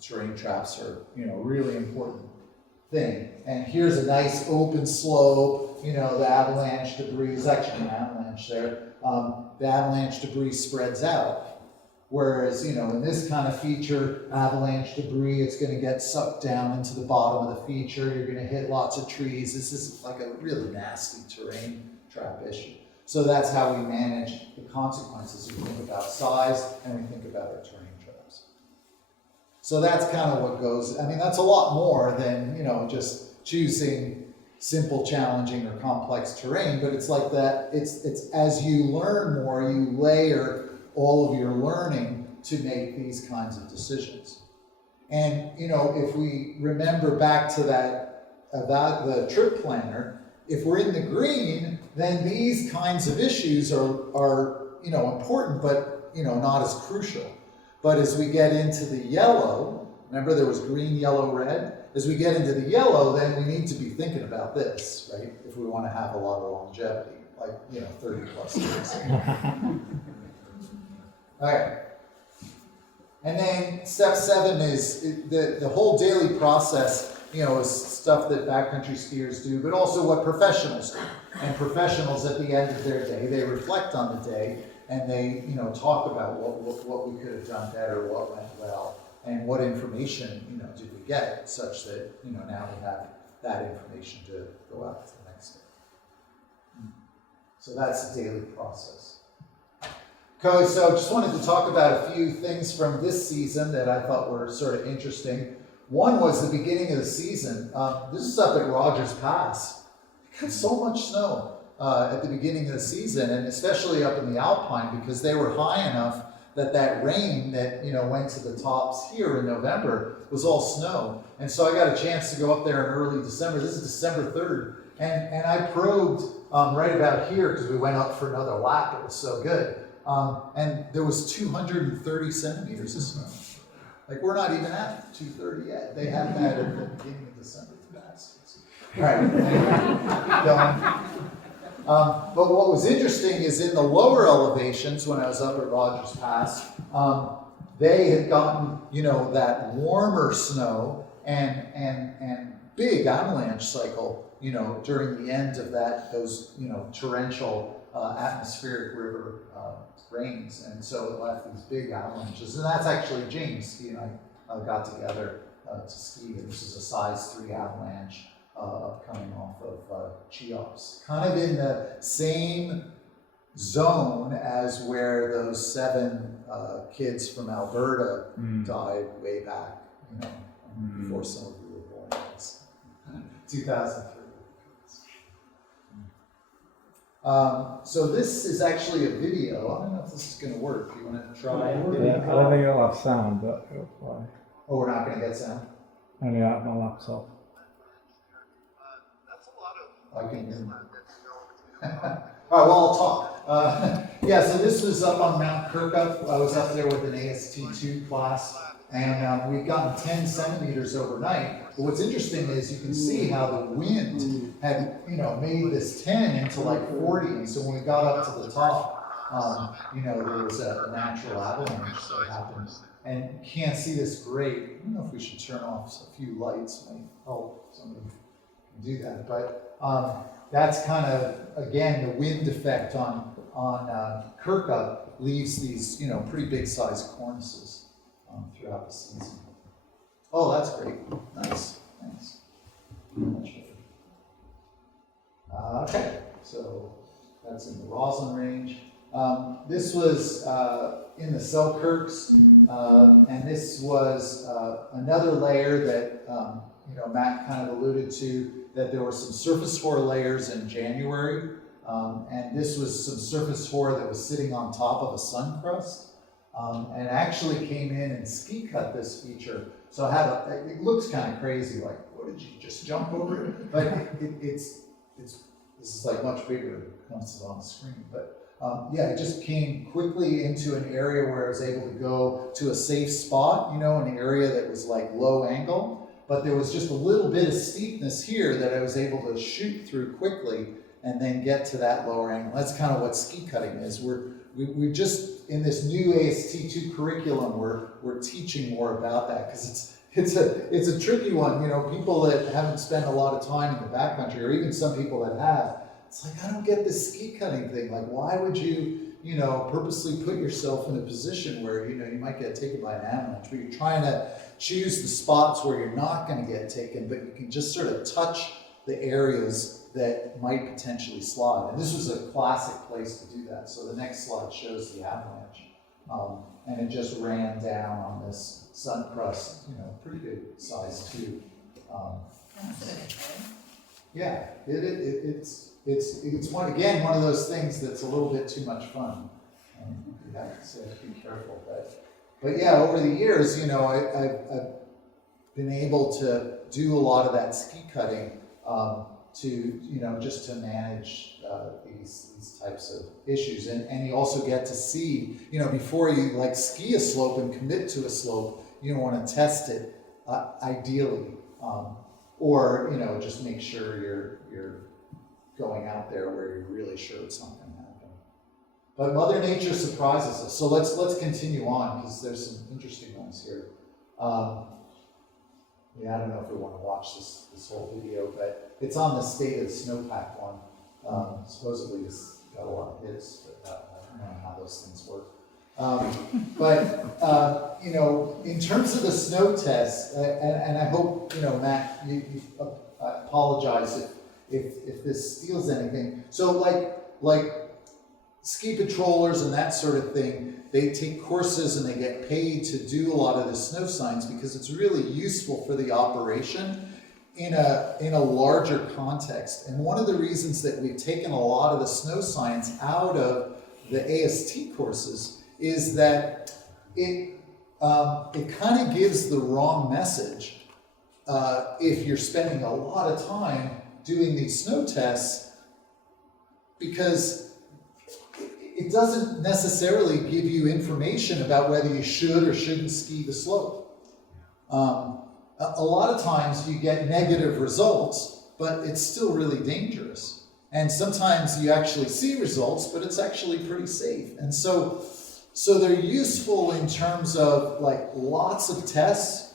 Terrain traps are, really important thing. And here's a nice open slope, the avalanche debris, there's actually an avalanche there. The avalanche debris spreads out. Whereas, in this kind of feature, avalanche debris, it's going to get sucked down into the bottom of the feature. You're going to hit lots of trees. This is like a really nasty terrain trap issue. So that's how we manage the consequences. We think about size and we think about our terrain traps. So that's kind of what goes, that's a lot more than, just choosing simple, challenging, or complex terrain, but it's like that, it's as you learn more, you layer all of your learning to make these kinds of decisions. And, if we remember back to that, about the trip planner, if we're in the green, then these kinds of issues are important, but, not as crucial. But as we get into the yellow, remember there was green, yellow, red? As we get into the yellow, then we need to be thinking about this, right? If we want to have a lot of longevity, like, 30 plus years. All right. And then step 7 is the whole daily process, is stuff that backcountry skiers do, but also what professionals do. And professionals at the end of their day, they reflect on the day and they, talk about what we could have done better, what went well, and what information, did we get such that, now we have that information to go out to the next day. So that's the daily process. Okay, so just wanted to talk about a few things from this season that I thought were sort of interesting. One was the beginning of the season. This is up at Rogers Pass. It got so much snow at the beginning of the season, and especially up in the Alpine, because they were high enough that rain that went to the tops here in November was all snow. And so I got a chance to go up there in early December. This is December 3rd. And I probed right about here because we went up for another lap. It was so good. And there was 230 centimeters of snow. Like, we're not even at 230 yet. They had that at the beginning of December. All right, keep going. But what was interesting is in the lower elevations, when I was up at Rogers Pass, they had gotten, that warmer snow and big avalanche cycle, during the end of those torrential atmospheric river rains, and so it left these big avalanches. And that's actually James. He and I got together to ski, and this is a size 3 avalanche coming off of Cheops, kind of in the same zone as where those 7 kids from Alberta died way back, before some of you were born. 2003. So this is actually a video. I don't know if this is going to work. Do you want to try? Yeah, I don't think it'll have sound, but it'll fly. Oh, we're not going to get sound? Only out my laptop. I can hear you. All right, well, I'll talk. Yeah, so this was up on Mount Kirkup. I was up there with an AST2 class, and we'd gotten 10 centimeters overnight. But what's interesting is you can see how the wind had, made this 10 into like 40. And so when we got up to the top, there was a natural avalanche that happened. And you can't see this great. I don't know if we should turn off a few lights. Might help somebody do that. But that's kind of, again, the wind effect on Kirkup leaves these, pretty big sized cornices throughout the season. Oh, that's great. Nice. Thanks. Okay, so that's in the Rossland Range. This was in the Selkirks, and this was another layer that Matt kind of alluded to, that there were some surface hoar layers in January, and this was some surface hoar that was sitting on top of a sun crust, and actually came in and ski cut this feature. So it looks kind of crazy, like, what, did you just jump over it? But this is like much bigger once it's on the screen. But yeah, it just came quickly into an area where I was able to go to a safe spot, an area that was like low angle, but there was just a little bit of steepness here that I was able to shoot through quickly and then get to that lower angle. That's kind of what ski cutting is. We're just, in this new AST2 curriculum, we're teaching more about that, because it's a tricky one. People that haven't spent a lot of time in the backcountry, or even some people that have, it's like, I don't get this ski cutting thing. Like, why would you, purposely put yourself in a position where, you might get taken by an avalanche, but you're trying to choose the spots where you're not going to get taken, but you can just sort of touch the areas that might potentially slide. And this was a classic place to do that. So the next slide shows the avalanche. And it just ran down on this sun crust, pretty good size too. Yeah, it's one of those things that's a little bit too much fun. You have to be careful. But yeah, over the years, I've been able to do a lot of that ski cutting just to manage these types of issues. And you also get to see, before you ski a slope and commit to a slope, you want to test it ideally, or just make sure you're going out there where you're really sure it's not going to happen. But Mother Nature surprises us. So let's continue on, because there's some interesting ones here. I don't know if we want to watch this whole video, but it's on the state of the Snowpack one. Supposedly it's got a lot of hits, but I don't know how those things work. In terms of the snow test, and I hope, Matt, you apologize if this steals anything. So like ski patrollers and that sort of thing, they take courses and they get paid to do a lot of the snow signs, because it's really useful for the operation in a larger context. And one of the reasons that we've taken a lot of the snow signs out of the AST courses is that it kind of gives the wrong message if you're spending a lot of time doing these snow tests, because it doesn't necessarily give you information about whether you should or shouldn't ski the slope. A lot of times you get negative results, but it's still really dangerous. And sometimes you actually see results, but it's actually pretty safe. And so they're useful in terms of lots of tests,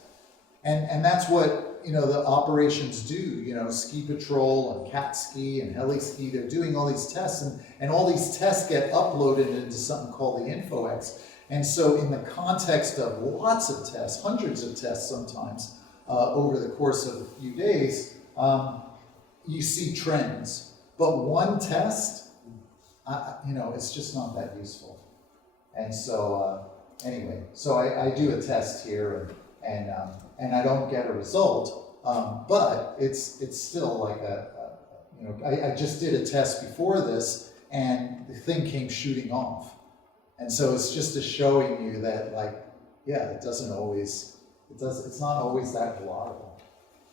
and that's what the operations do. Ski patrol and cat ski and heli ski, they're doing all these tests, and all these tests get uploaded into something called the InfoX. And so in the context of lots of tests, hundreds of tests sometimes, over the course of a few days, you see trends. But one test, it's just not that useful. And so anyway, so I do a test here, and I don't get a result, but it's still like I just did a test before this, and the thing came shooting off. And so it's just a showing you that it's not always that reliable.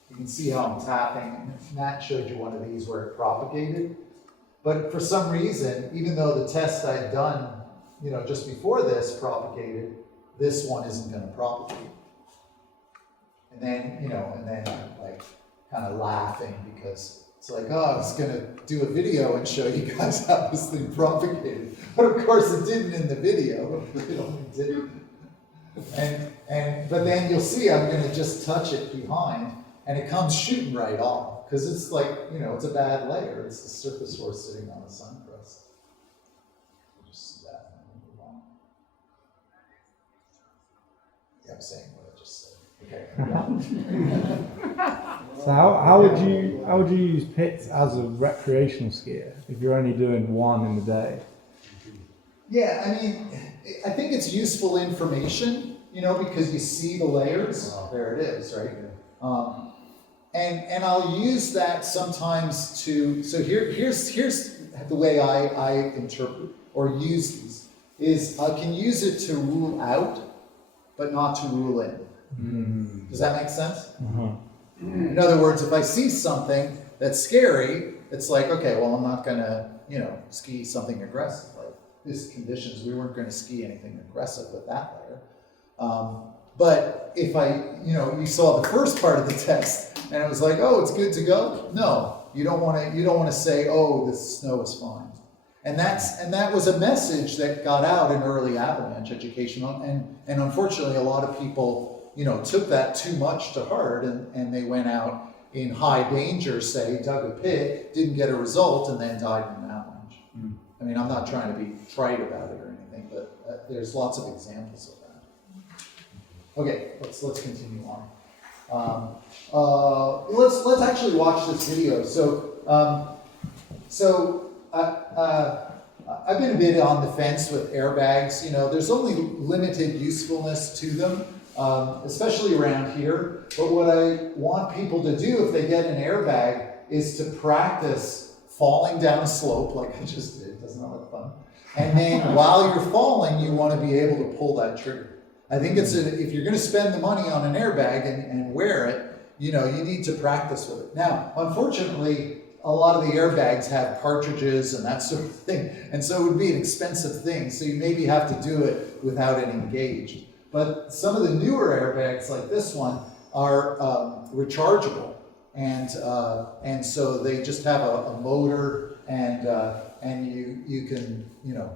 You can see how I'm tapping. Matt showed you one of these where it propagated. But for some reason, even though the test I'd done, just before this propagated, this one isn't going to propagate. And then, I'm kind of laughing, because it's like, oh, I was going to do a video and show you guys how this thing propagated. But of course it didn't in the video. It only did. But then you'll see I'm going to just touch it behind, and it comes shooting right off, because it's it's a bad layer. It's the surface hoar sitting on the sun crust. Just see that and move on. Yeah, I'm saying what I just said. Okay. So how would you use pits as a recreational skier if you're only doing one in the day? Yeah, I mean, I think it's useful information, you know, because you see the layers. There it is, right? And I'll use that sometimes to, so here's the way I interpret or use these, is I can use it to rule out, but not to rule in. Does that make sense? In other words, if I see something that's scary, it's like, okay, well, I'm not gonna, you know, ski something aggressive. Like these conditions, we weren't gonna ski anything aggressive with that layer. But if you know, you saw the first part of the text and it was like, oh, it's good to go. No, you don't want to say, oh, this snow is fine. And that was a message that got out in early avalanche education. And unfortunately, a lot of people, you know, took that too much to heart and they went out in high danger, say, dug a pit, didn't get a result, and then died in an avalanche. I mean, I'm not trying to be trite about it or anything, but there's lots of examples of that. Okay, let's continue on. Let's actually watch this video. I've been a bit on the fence with airbags. You know, there's only limited usefulness to them, especially around here. But what I want people to do if they get an airbag is to practice falling down a slope like I just did. Doesn't that look fun? And then while you're falling, you want to be able to pull that trigger. I think if you're going to spend the money on an airbag and wear it, you know, you need to practice with it. Now, unfortunately, a lot of the airbags have cartridges and that sort of thing, and so it would be an expensive thing, so you maybe have to do it without it engaged. But some of the newer airbags, like this one, are rechargeable, and so they just have a motor, and you can, you know,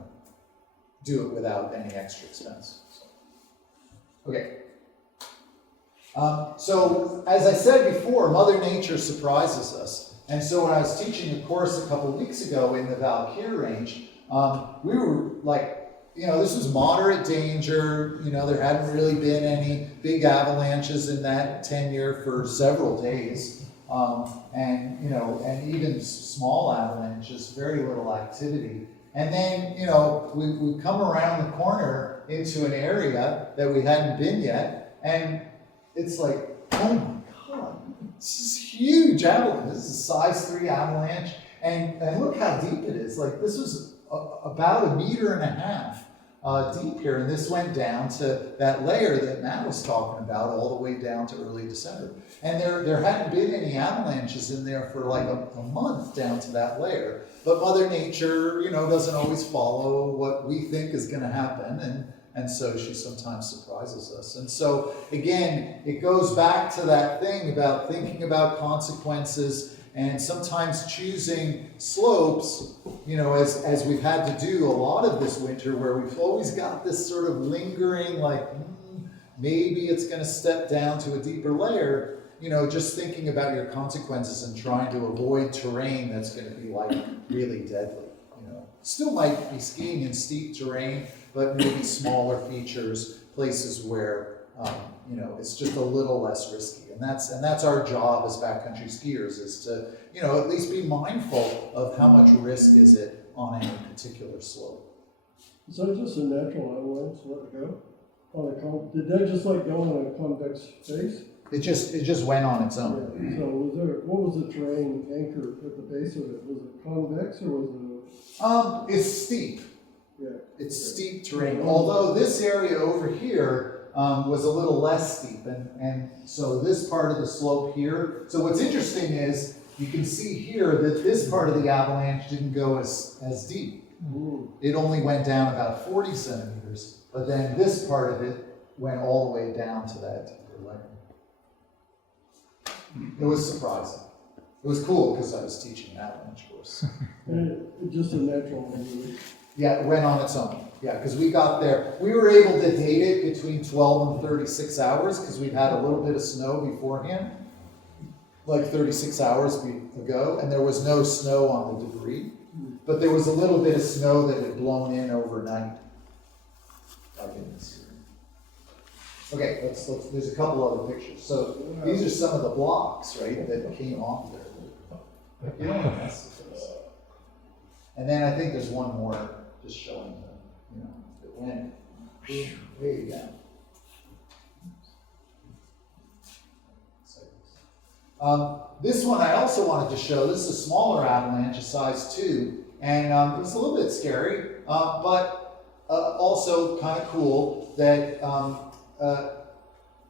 do it without any extra expense. Okay. So as I said before, Mother Nature surprises us. And so when I was teaching a course a couple of weeks ago in the Valkyrie Range, we were like, you know, this was moderate danger. You know, there hadn't really been any big avalanches in that tenure for several days. And, you know, and even small avalanches, very little activity. And then, you know, we come around the corner into an area that we hadn't been yet, and it's like, oh my God, this is huge avalanche. This is a size 3 avalanche, and look how deep it is. Like, this was about 1.5 meters deep here, and this went down to that layer that Matt was talking about, all the way down to early December. And there hadn't been any avalanches in there for like a month down to that layer. But Mother Nature, you know, doesn't always follow what we think is going to happen, and so she sometimes surprises us. And so, again, it goes back to that thing about thinking about consequences and sometimes choosing slopes, you know, as we've had to do a lot of this winter, where we've always got this sort of lingering, like, maybe it's going to step down to a deeper layer. You know, just thinking about your consequences and trying to avoid terrain that's going to be like really deadly. You know, still might be skiing in steep terrain, but maybe smaller features, places where you know, it's just a little less risky. And that's our job as backcountry skiers, is to, you know, at least be mindful of how much risk is it on any particular slope. Is that just a natural avalanche, let it go? Did that just like go on a convex face? It just went on its own. So what was the terrain anchor at the base of it? Was it convex or was it? It's steep. Yeah. It's steep terrain. Although this area over here was a little less steep, and so this part of the slope here. So what's interesting is you can see here that this part of the avalanche didn't go as deep. It only went down about 40 centimeters, but then this part of it went all the way down to that deeper layer. It was surprising. It was cool because I was teaching an avalanche course. Just a natural one. Yeah, it went on its own. Yeah, because we got there. We were able to date it between 12 and 36 hours because we'd had a little bit of snow beforehand, like 36 hours ago, and there was no snow on the debris. But there was a little bit of snow that had blown in overnight. Like in this. Okay, there's a couple other pictures. So these are some of the blocks, right, that came off there. You don't mess with those. And then I think there's one more just showing them. you know, it went way down. This one I also wanted to show. This is a smaller avalanche, a size 2, and it was a little bit scary, but also kind of cool that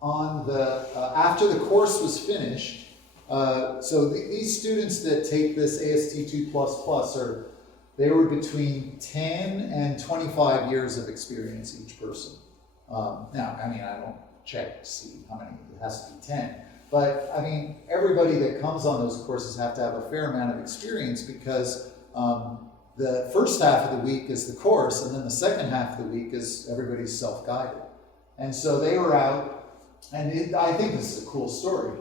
after the course was finished, these students that take this AST2++, they were between 10 and 25 years of experience each person. Now, I mean, I don't check to see how many, it has to be 10. But, I mean, everybody that comes on those courses have to have a fair amount of experience because the first half of the week is the course, and then the second half of the week is everybody's self-guided. And so they were out, and I think this is a cool story.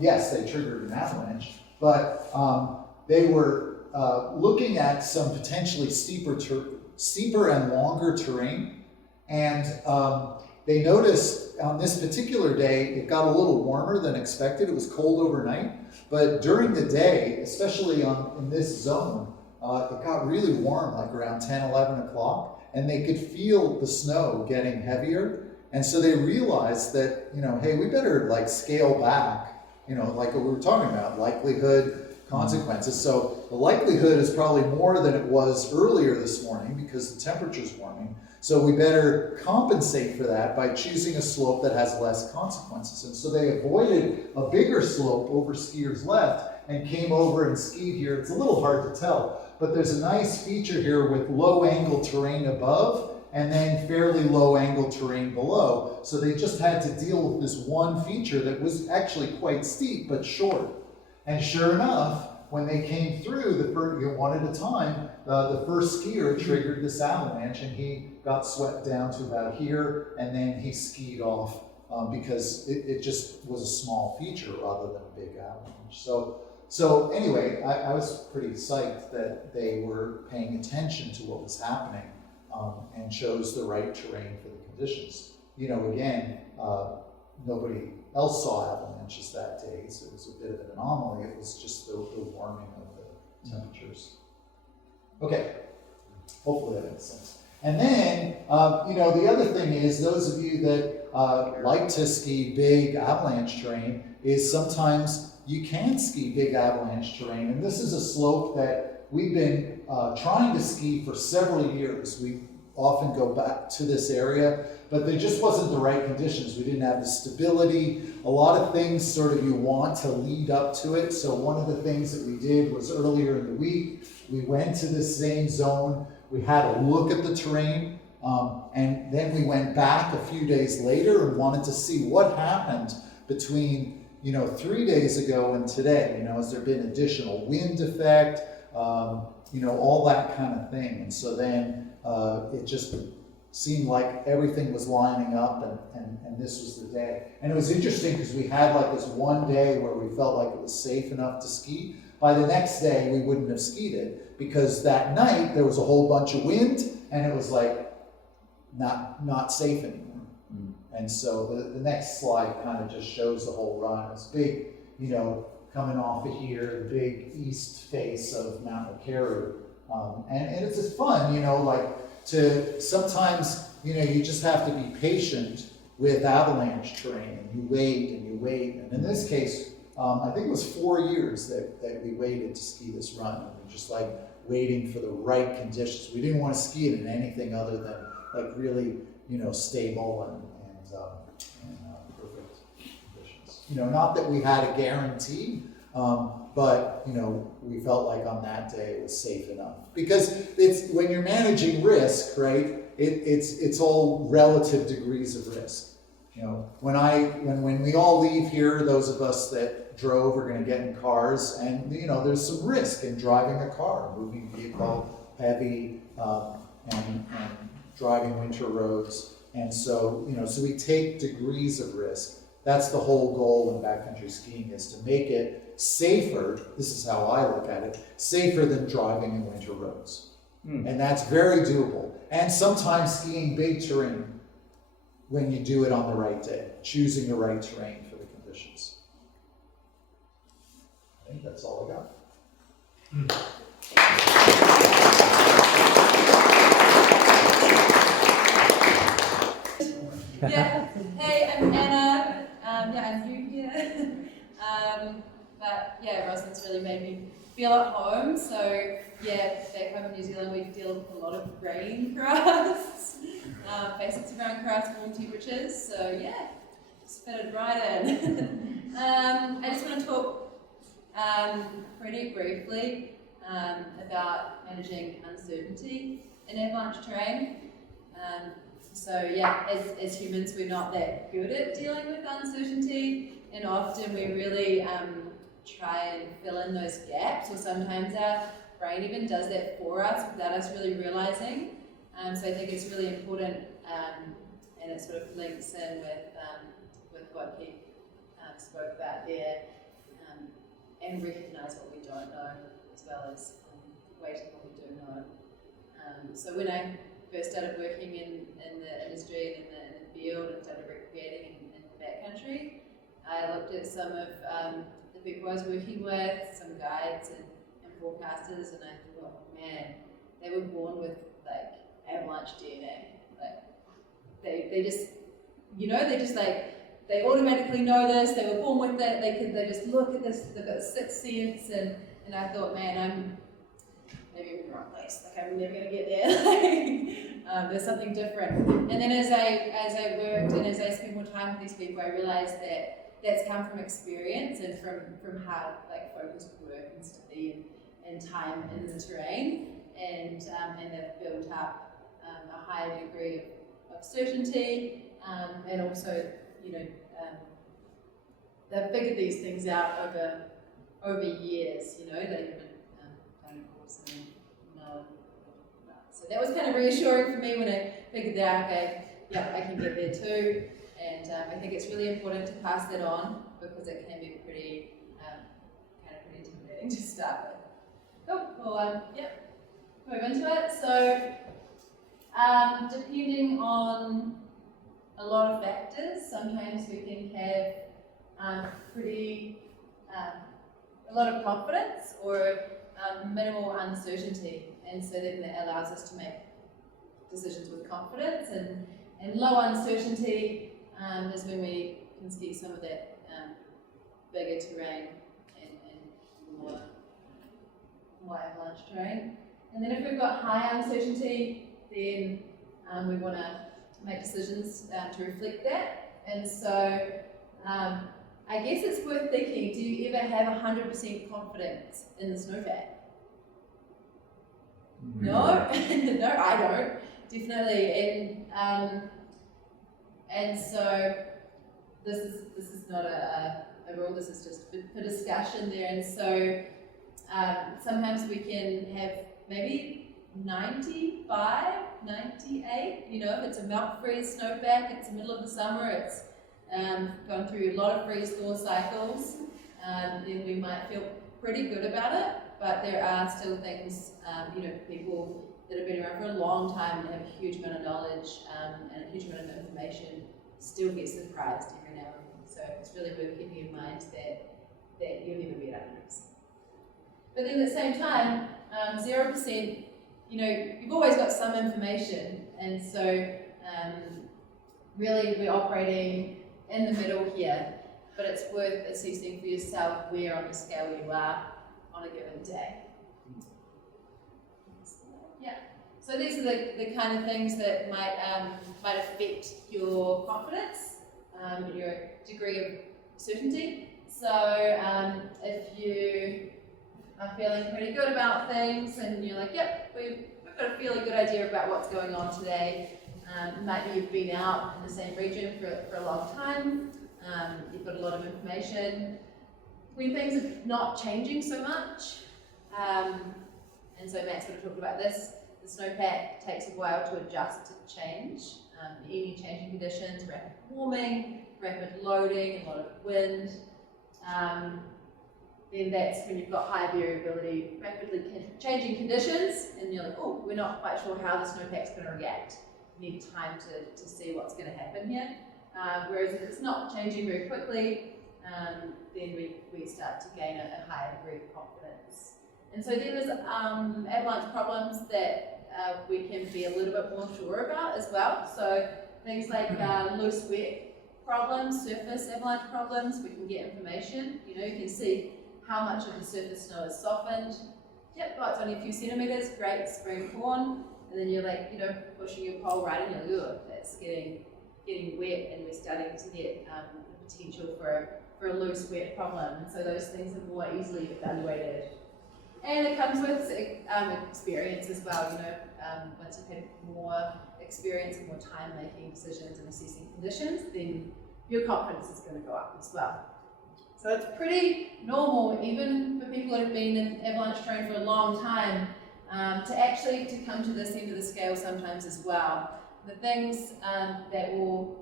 Yes, they triggered an avalanche, but they were looking at some potentially steeper and longer terrain, and they noticed on this particular day, it got a little warmer than expected. It was cold overnight, but during the day, especially in this zone, it got really warm, like around 10, 11 o'clock, and they could feel the snow getting heavier. And so they realized that, you know, hey, we better like scale back, you know, like what we were talking about, likelihood, consequences. So the likelihood is probably more than it was earlier this morning because the temperature's warming. So we better compensate for that by choosing a slope that has less consequences. And so they avoided a bigger slope over skiers' left and came over and skied here. It's a little hard to tell, but there's a nice feature here with low angle terrain above and then fairly low angle terrain below. So they just had to deal with this one feature that was actually quite steep but short. And sure enough, when they came through, one at a time, the first skier triggered this avalanche and he got swept down to about here, and then he skied off because it just was a small feature rather than a big avalanche. So anyway, I was pretty psyched that they were paying attention to what was happening and chose the right terrain for the conditions. You know, again, nobody else saw avalanches that day, so it was a bit of an anomaly. It was just the warming of the temperatures. Okay, hopefully that makes sense. And then, you know, the other thing is, those of you that like to ski big avalanche terrain, is sometimes you can ski big avalanche terrain. And this is a slope that we've been trying to ski for several years. We often go back to this area, but there just wasn't the right conditions. We didn't have the stability. A lot of things sort of you want to lead up to it. So one of the things that we did was earlier in the week, we went to this same zone. We had a look at the terrain, and then we went back a few days later and wanted to see what happened between, you know, 3 days ago and today. You know, has there been additional wind effect, you know, all that kind of thing. And so then it just seemed like everything was lining up, and this was the day. And it was interesting because we had like this one day where we felt like it was safe enough to ski. By the next day, we wouldn't have skied it because that night there was a whole bunch of wind and it was like not safe anymore. And so the next slide kind of just shows the whole run. It's big, you know, coming off of here, the big east face of Mount McCarry. And it's just fun, you know, like to sometimes, you know, you just have to be patient with avalanche terrain, and you wait and you wait. And in this case, I think it was 4 years that we waited to ski this run. And we were just like waiting for the right conditions. We didn't want to ski it in anything other than like really, you know, stable and perfect conditions. You know, not that we had a guarantee, but you know, we felt like on that day it was safe enough. Because it's when you're managing risk, right? It's all relative degrees of risk. You know, when we all leave here, those of us that drove are going to get in cars, and you know, there's some risk in driving a car, moving vehicle, heavy, and driving winter roads. And so, you know, so we take degrees of risk. That's the whole goal in backcountry skiing, is to make it safer. This is how I look at it: safer than driving in winter roads. And that's very doable. And sometimes skiing big terrain, when you do it on the right day, choosing the right terrain for the conditions. I think that's all I got. Yeah. Hey, I'm Anna. Yeah, I'm new here. But yeah, Rossland's really made me feel at home. So yeah, back home in New Zealand, we deal with a lot of grain crusts, basics around crust, warm temperatures. So yeah, just fitted right in. I just want to talk pretty briefly about managing uncertainty in avalanche terrain. So yeah, as humans, we're not that good at dealing with uncertainty, and often we really try and fill in those gaps, or sometimes our brain even does that for us without us really realizing. So I think it's really important, and it sort of links in with what Keith spoke about there, and recognize what we don't know as well as weighting what we do know. So when I first started working in the industry and in the field and started recreating in the backcountry, I looked at some of the people I was working with, some guides and forecasters, and I thought, man, they were born with like avalanche DNA. Like they just, you know, they automatically know this. They were born with it. They just look at this. They've got sixth sense, and I thought, man, I'm maybe I'm in the wrong place. Like I'm never gonna get there. There's something different. And then as I worked and as I spent more time with these people, I realized that that's come from experience and from hard, like focused work and study and time in the terrain, and they've built up a higher degree of certainty, and also, you know, they've figured these things out over years. You know, they haven't done a course and known. So that was kind of reassuring for me when I figured that, okay, yeah, I can get there too. And I think it's really important to pass that on, because it can be pretty, kind of pretty intimidating to start with. Cool. Well, yep. Move into it. So, depending on a lot of factors, sometimes we can have a lot of confidence or minimal uncertainty, and so then that allows us to make decisions with confidence. And low uncertainty is when we can see some of that bigger terrain and more avalanche terrain. And then if we've got high uncertainty, then we want to make decisions to reflect that. And so I guess it's worth thinking, do you ever have 100% confidence in the snowpack? No? No, I don't. Definitely. And so this is not a rule, this is just for discussion there. And so sometimes we can have maybe 95, 98, you know, if it's a melt freeze snowpack, it's the middle of the summer, it's gone through a lot of freeze thaw cycles, then we might feel pretty good about it. But there are still things, you know, people that have been around for a long time and have a huge amount of knowledge and a huge amount of information still get surprised every now and then. So it's really worth keeping in mind that you'll never be at 100%. But then at the same time, 0%, you know, you've always got some information, and so really we're operating in the middle here, but it's worth assessing for yourself where on the scale you are on a given day. Yeah. So these are the kind of things that might affect your confidence, your degree of certainty. So if you are feeling pretty good about things and you're like, yep, we've got a fairly good idea about what's going on today. Maybe you've been out in the same region for a long time. You've got a lot of information. When things are not changing so much, and so Matt's going to talk about this, the snowpack takes a while to adjust to change. Any changing conditions, rapid warming, rapid loading, a lot of wind, then that's when you've got high variability, rapidly changing conditions, and you're like, oh, we're not quite sure how the snowpack's going to react. You need time to see what's going to happen here. Whereas if it's not changing very quickly, then we start to gain a higher degree of confidence. And so then there's avalanche problems that we can be a little bit more sure about as well. So things like loose wet problems, surface avalanche problems, we can get information. You know, you can see how much of the surface snow is softened. Yep, oh, it's only a few centimeters, great, spring corn. And then you're like, you know, pushing your pole right and you're like, ugh, that's getting wet, and we're starting to get the potential for a loose wet problem. And so those things are more easily evaluated. And it comes with experience as well, you know, once you've had more experience and more time making decisions and assessing conditions, then your confidence is going to go up as well. So it's pretty normal, even for people that have been in avalanche terrain for a long time, to come to this end of the scale sometimes as well. The things that will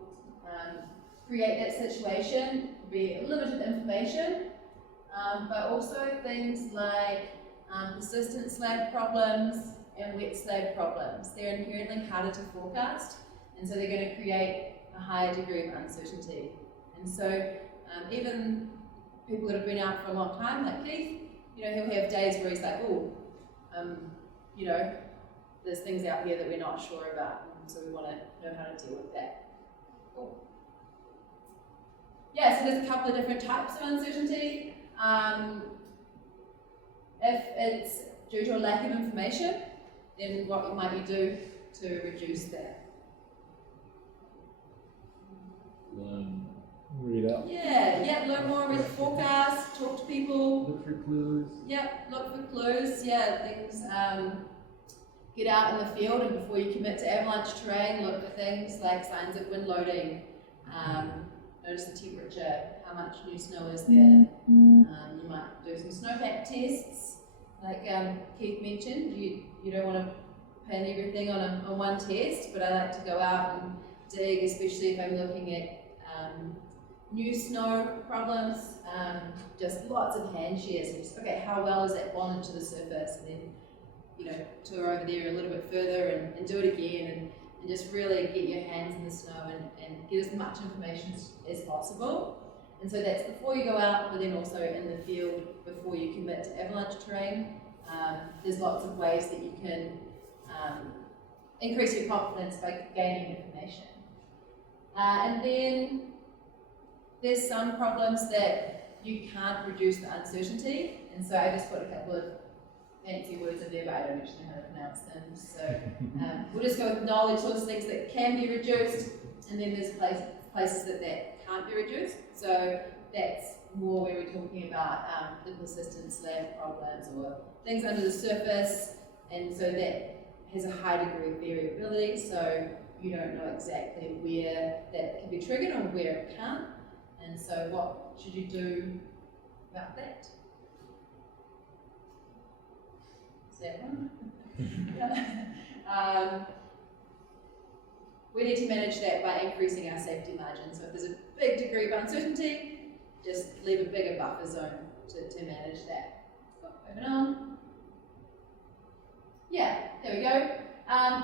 create that situation will be limited information, but also things like persistent slab problems and wet slab problems. They're inherently harder to forecast, and so they're going to create a higher degree of uncertainty. And so even people that have been out for a long time, like Keith, you know, he'll have days where he's like, oh, you know, there's things out here that we're not sure about, and so we want to know how to deal with that. Cool. Yeah, so there's a couple of different types of uncertainty. If it's due to a lack of information, then what might you do to reduce that? Read up. Yeah, learn more, read the forecast, talk to people. Look for clues. Yep, look for clues, things, get out in the field, and before you commit to avalanche terrain, look for things like signs of wind loading, notice the temperature, how much new snow is there. You might do some snowpack tests, like Keith mentioned. You don't want to pin everything on one test, but I like to go out and dig, especially if I'm looking at new snow problems, just lots of hand shears, and just, okay, how well is that bonded to the surface, and then, you know, tour over there a little bit further and do it again, and just really get your hands in the snow and get as much information as possible. And so that's before you go out, but then also in the field before you commit to avalanche terrain. There's lots of ways that you can increase your confidence by gaining information. And then there's some problems that you can't reduce the uncertainty, and so I just put a couple of fancy words in there, but I don't actually know how to pronounce them. So we'll just go with knowledge, those things that can be reduced, and then there's places that can't be reduced. So that's more where we're talking about the persistent slab problems or things under the surface, and so that has a high degree of variability, so you don't know exactly where that can be triggered or where it can't. And so what should you do about that? Is that one? We need to manage that by increasing our safety margin. So if there's a big degree of uncertainty, just leave a bigger buffer zone to manage that. Moving on. Yeah, there we go.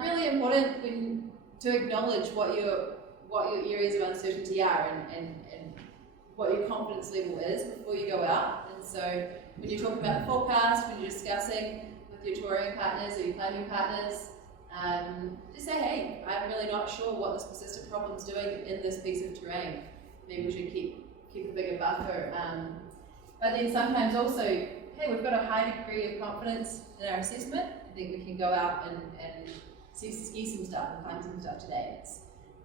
Really important to acknowledge what your areas of uncertainty are and what your confidence level is before you go out. And so when you talk about the forecast, when you're discussing with your touring partners or your climbing partners, just say, hey, I'm really not sure what this persistent problem is doing in this piece of terrain. Maybe we should keep a bigger buffer. But then sometimes also, hey, we've got a high degree of confidence in our assessment. I think we can go out and ski some stuff and climb some stuff today. It's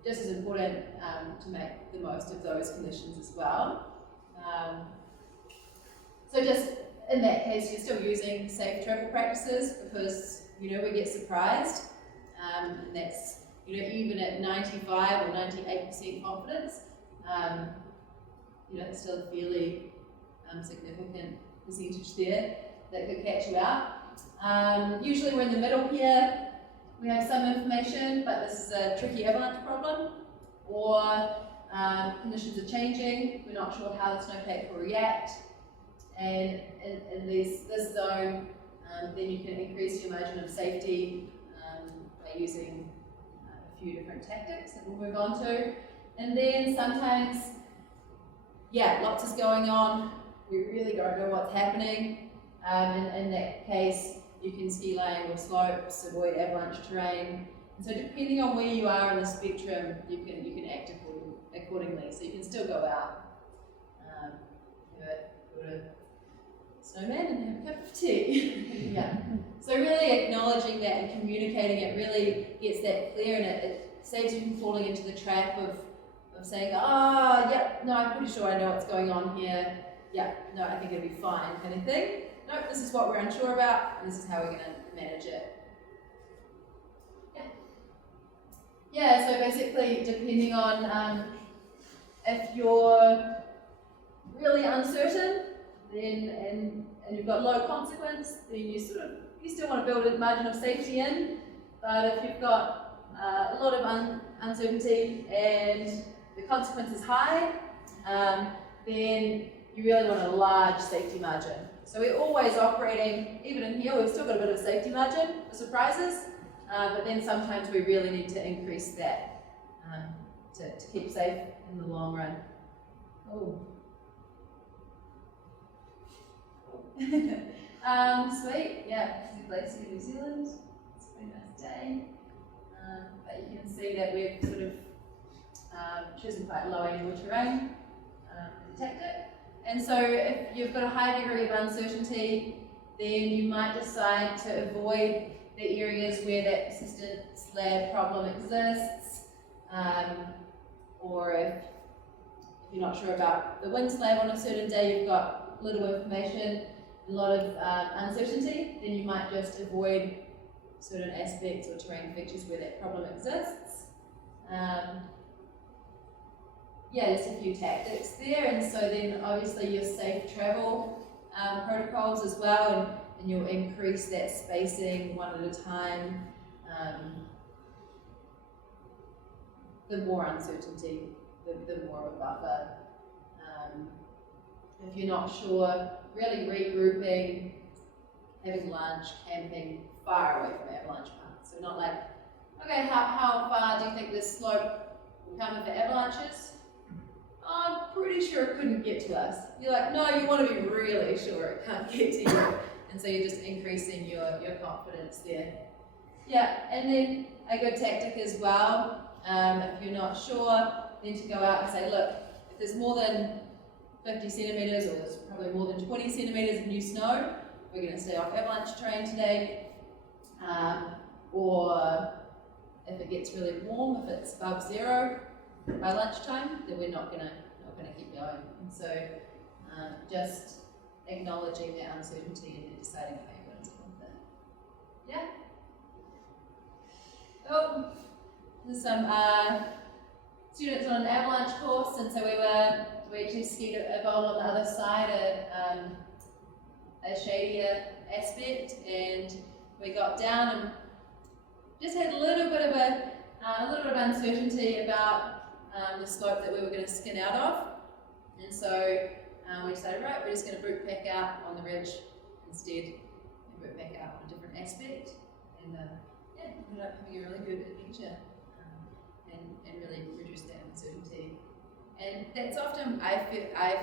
just as important to make the most of those conditions as well. So just in that case, you're still using safe travel practices because, you know, we get surprised. And that's, you know, even at 95 or 98% confidence, you know, it's still a fairly significant percentage there that could catch you out. Usually we're in the middle here. We have some information, but this is a tricky avalanche problem, or conditions are changing, we're not sure how the snowpack will react, and in this zone, then you can increase your margin of safety by using a few different tactics that we'll move on to. And then sometimes, yeah, lots is going on, we really don't know what's happening. In that case, you can ski laying or slopes, avoid avalanche terrain. And so depending on where you are on the spectrum, you can act accordingly. So you can still go out, go to snowman and have a cup of tea. Yeah. So really acknowledging that and communicating it really gets that clear, and it saves you from falling into the trap of saying, no, I'm pretty sure I know what's going on here. Yeah, no, I think it'll be fine, kind of thing. No, this is what we're unsure about, and this is how we're going to manage it. Yeah, so basically, depending on if you're really uncertain, then and you've got low consequence, then you still want to build a margin of safety in. But if you've got a lot of uncertainty and the consequence is high, then you really want a large safety margin. So we're always operating, even in here, we've still got a bit of a safety margin for surprises, but then sometimes we really need to increase that to keep safe in the long run. Oh. Sweet, yeah, this is Glacier, New Zealand. It's a very nice day. But you can see that we've sort of chosen quite low angle terrain for the tactic. And so if you've got a high degree of uncertainty, then you might decide to avoid the areas where that persistent slab problem exists, or if you're not sure about the wind slab on a certain day, you've got little information, a lot of uncertainty, then you might just avoid certain aspects or terrain features where that problem exists. Yeah, there's a few tactics there, and so then obviously your safe travel protocols as well, and you'll increase that spacing one at a time. The more uncertainty, the more of a buffer. If you're not sure, really regrouping, having lunch, camping far away from avalanche paths. So not like, okay, how far do you think this slope will come if the avalanches? I'm pretty sure it couldn't get to us. You're like, no, you want to be really sure it can't get to you. And so you're just increasing your confidence there. Yeah, and then a good tactic as well, if you're not sure, then to go out and say, look, if there's more than 50 centimetres, or there's probably more than 20 centimetres of new snow, we're going to stay off avalanche terrain today. Or if it gets really warm, if it's above 0 by lunchtime, then we're not gonna keep going. And so just acknowledging that uncertainty and then deciding how you're going to deal with it. Yeah. Oh, there's some students on an avalanche course, and so we actually skied a bowl on the other side, a shadier aspect, and we got down and just had a little bit of uncertainty about the slope that we were going to skin out of, and so we decided, right, we're just going to boot back out on the ridge instead, and boot back out on a different aspect, and yeah, ended up having a really good adventure, and really reduce that uncertainty. And that's often I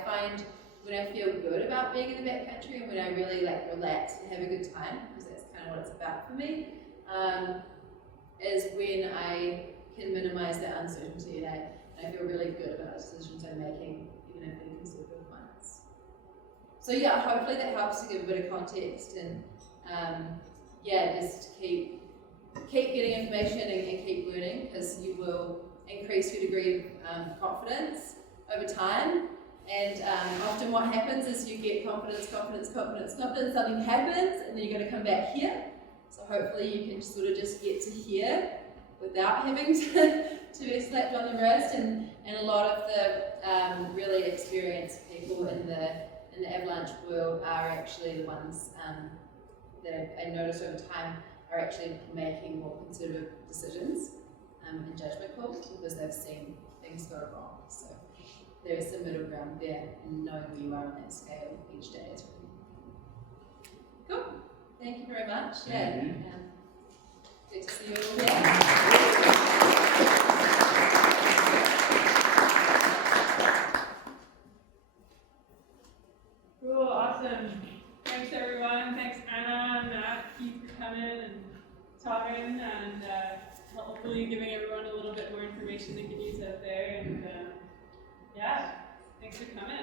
find when I feel good about being in the backcountry, and when I really relax and have a good time, because that's kind of what it's about for me, is when I can minimize that uncertainty, and I feel really good about the decisions I'm making, even if they're conservative ones. So yeah, hopefully that helps to give a bit of context, and yeah, just keep getting information and keep learning, because you will increase your degree of confidence over time. And often what happens is you get confidence, something happens, and then you're going to come back here. So hopefully you can sort of just get to here without having to be slapped on the wrist. And a lot of the really experienced people in the avalanche world are actually the ones that I noticed over time are actually making more conservative decisions and judgment calls, because they've seen things go wrong. So there is some middle ground there, and knowing where you are on that scale each day is really important. Cool. Thank you very much. Yeah. Good to see you all here. Cool, awesome. Thanks everyone. Thanks Anna and Matt, Keith for coming and talking and helping hopefully giving everyone a little bit more information they can use out there. And yeah, thanks for coming.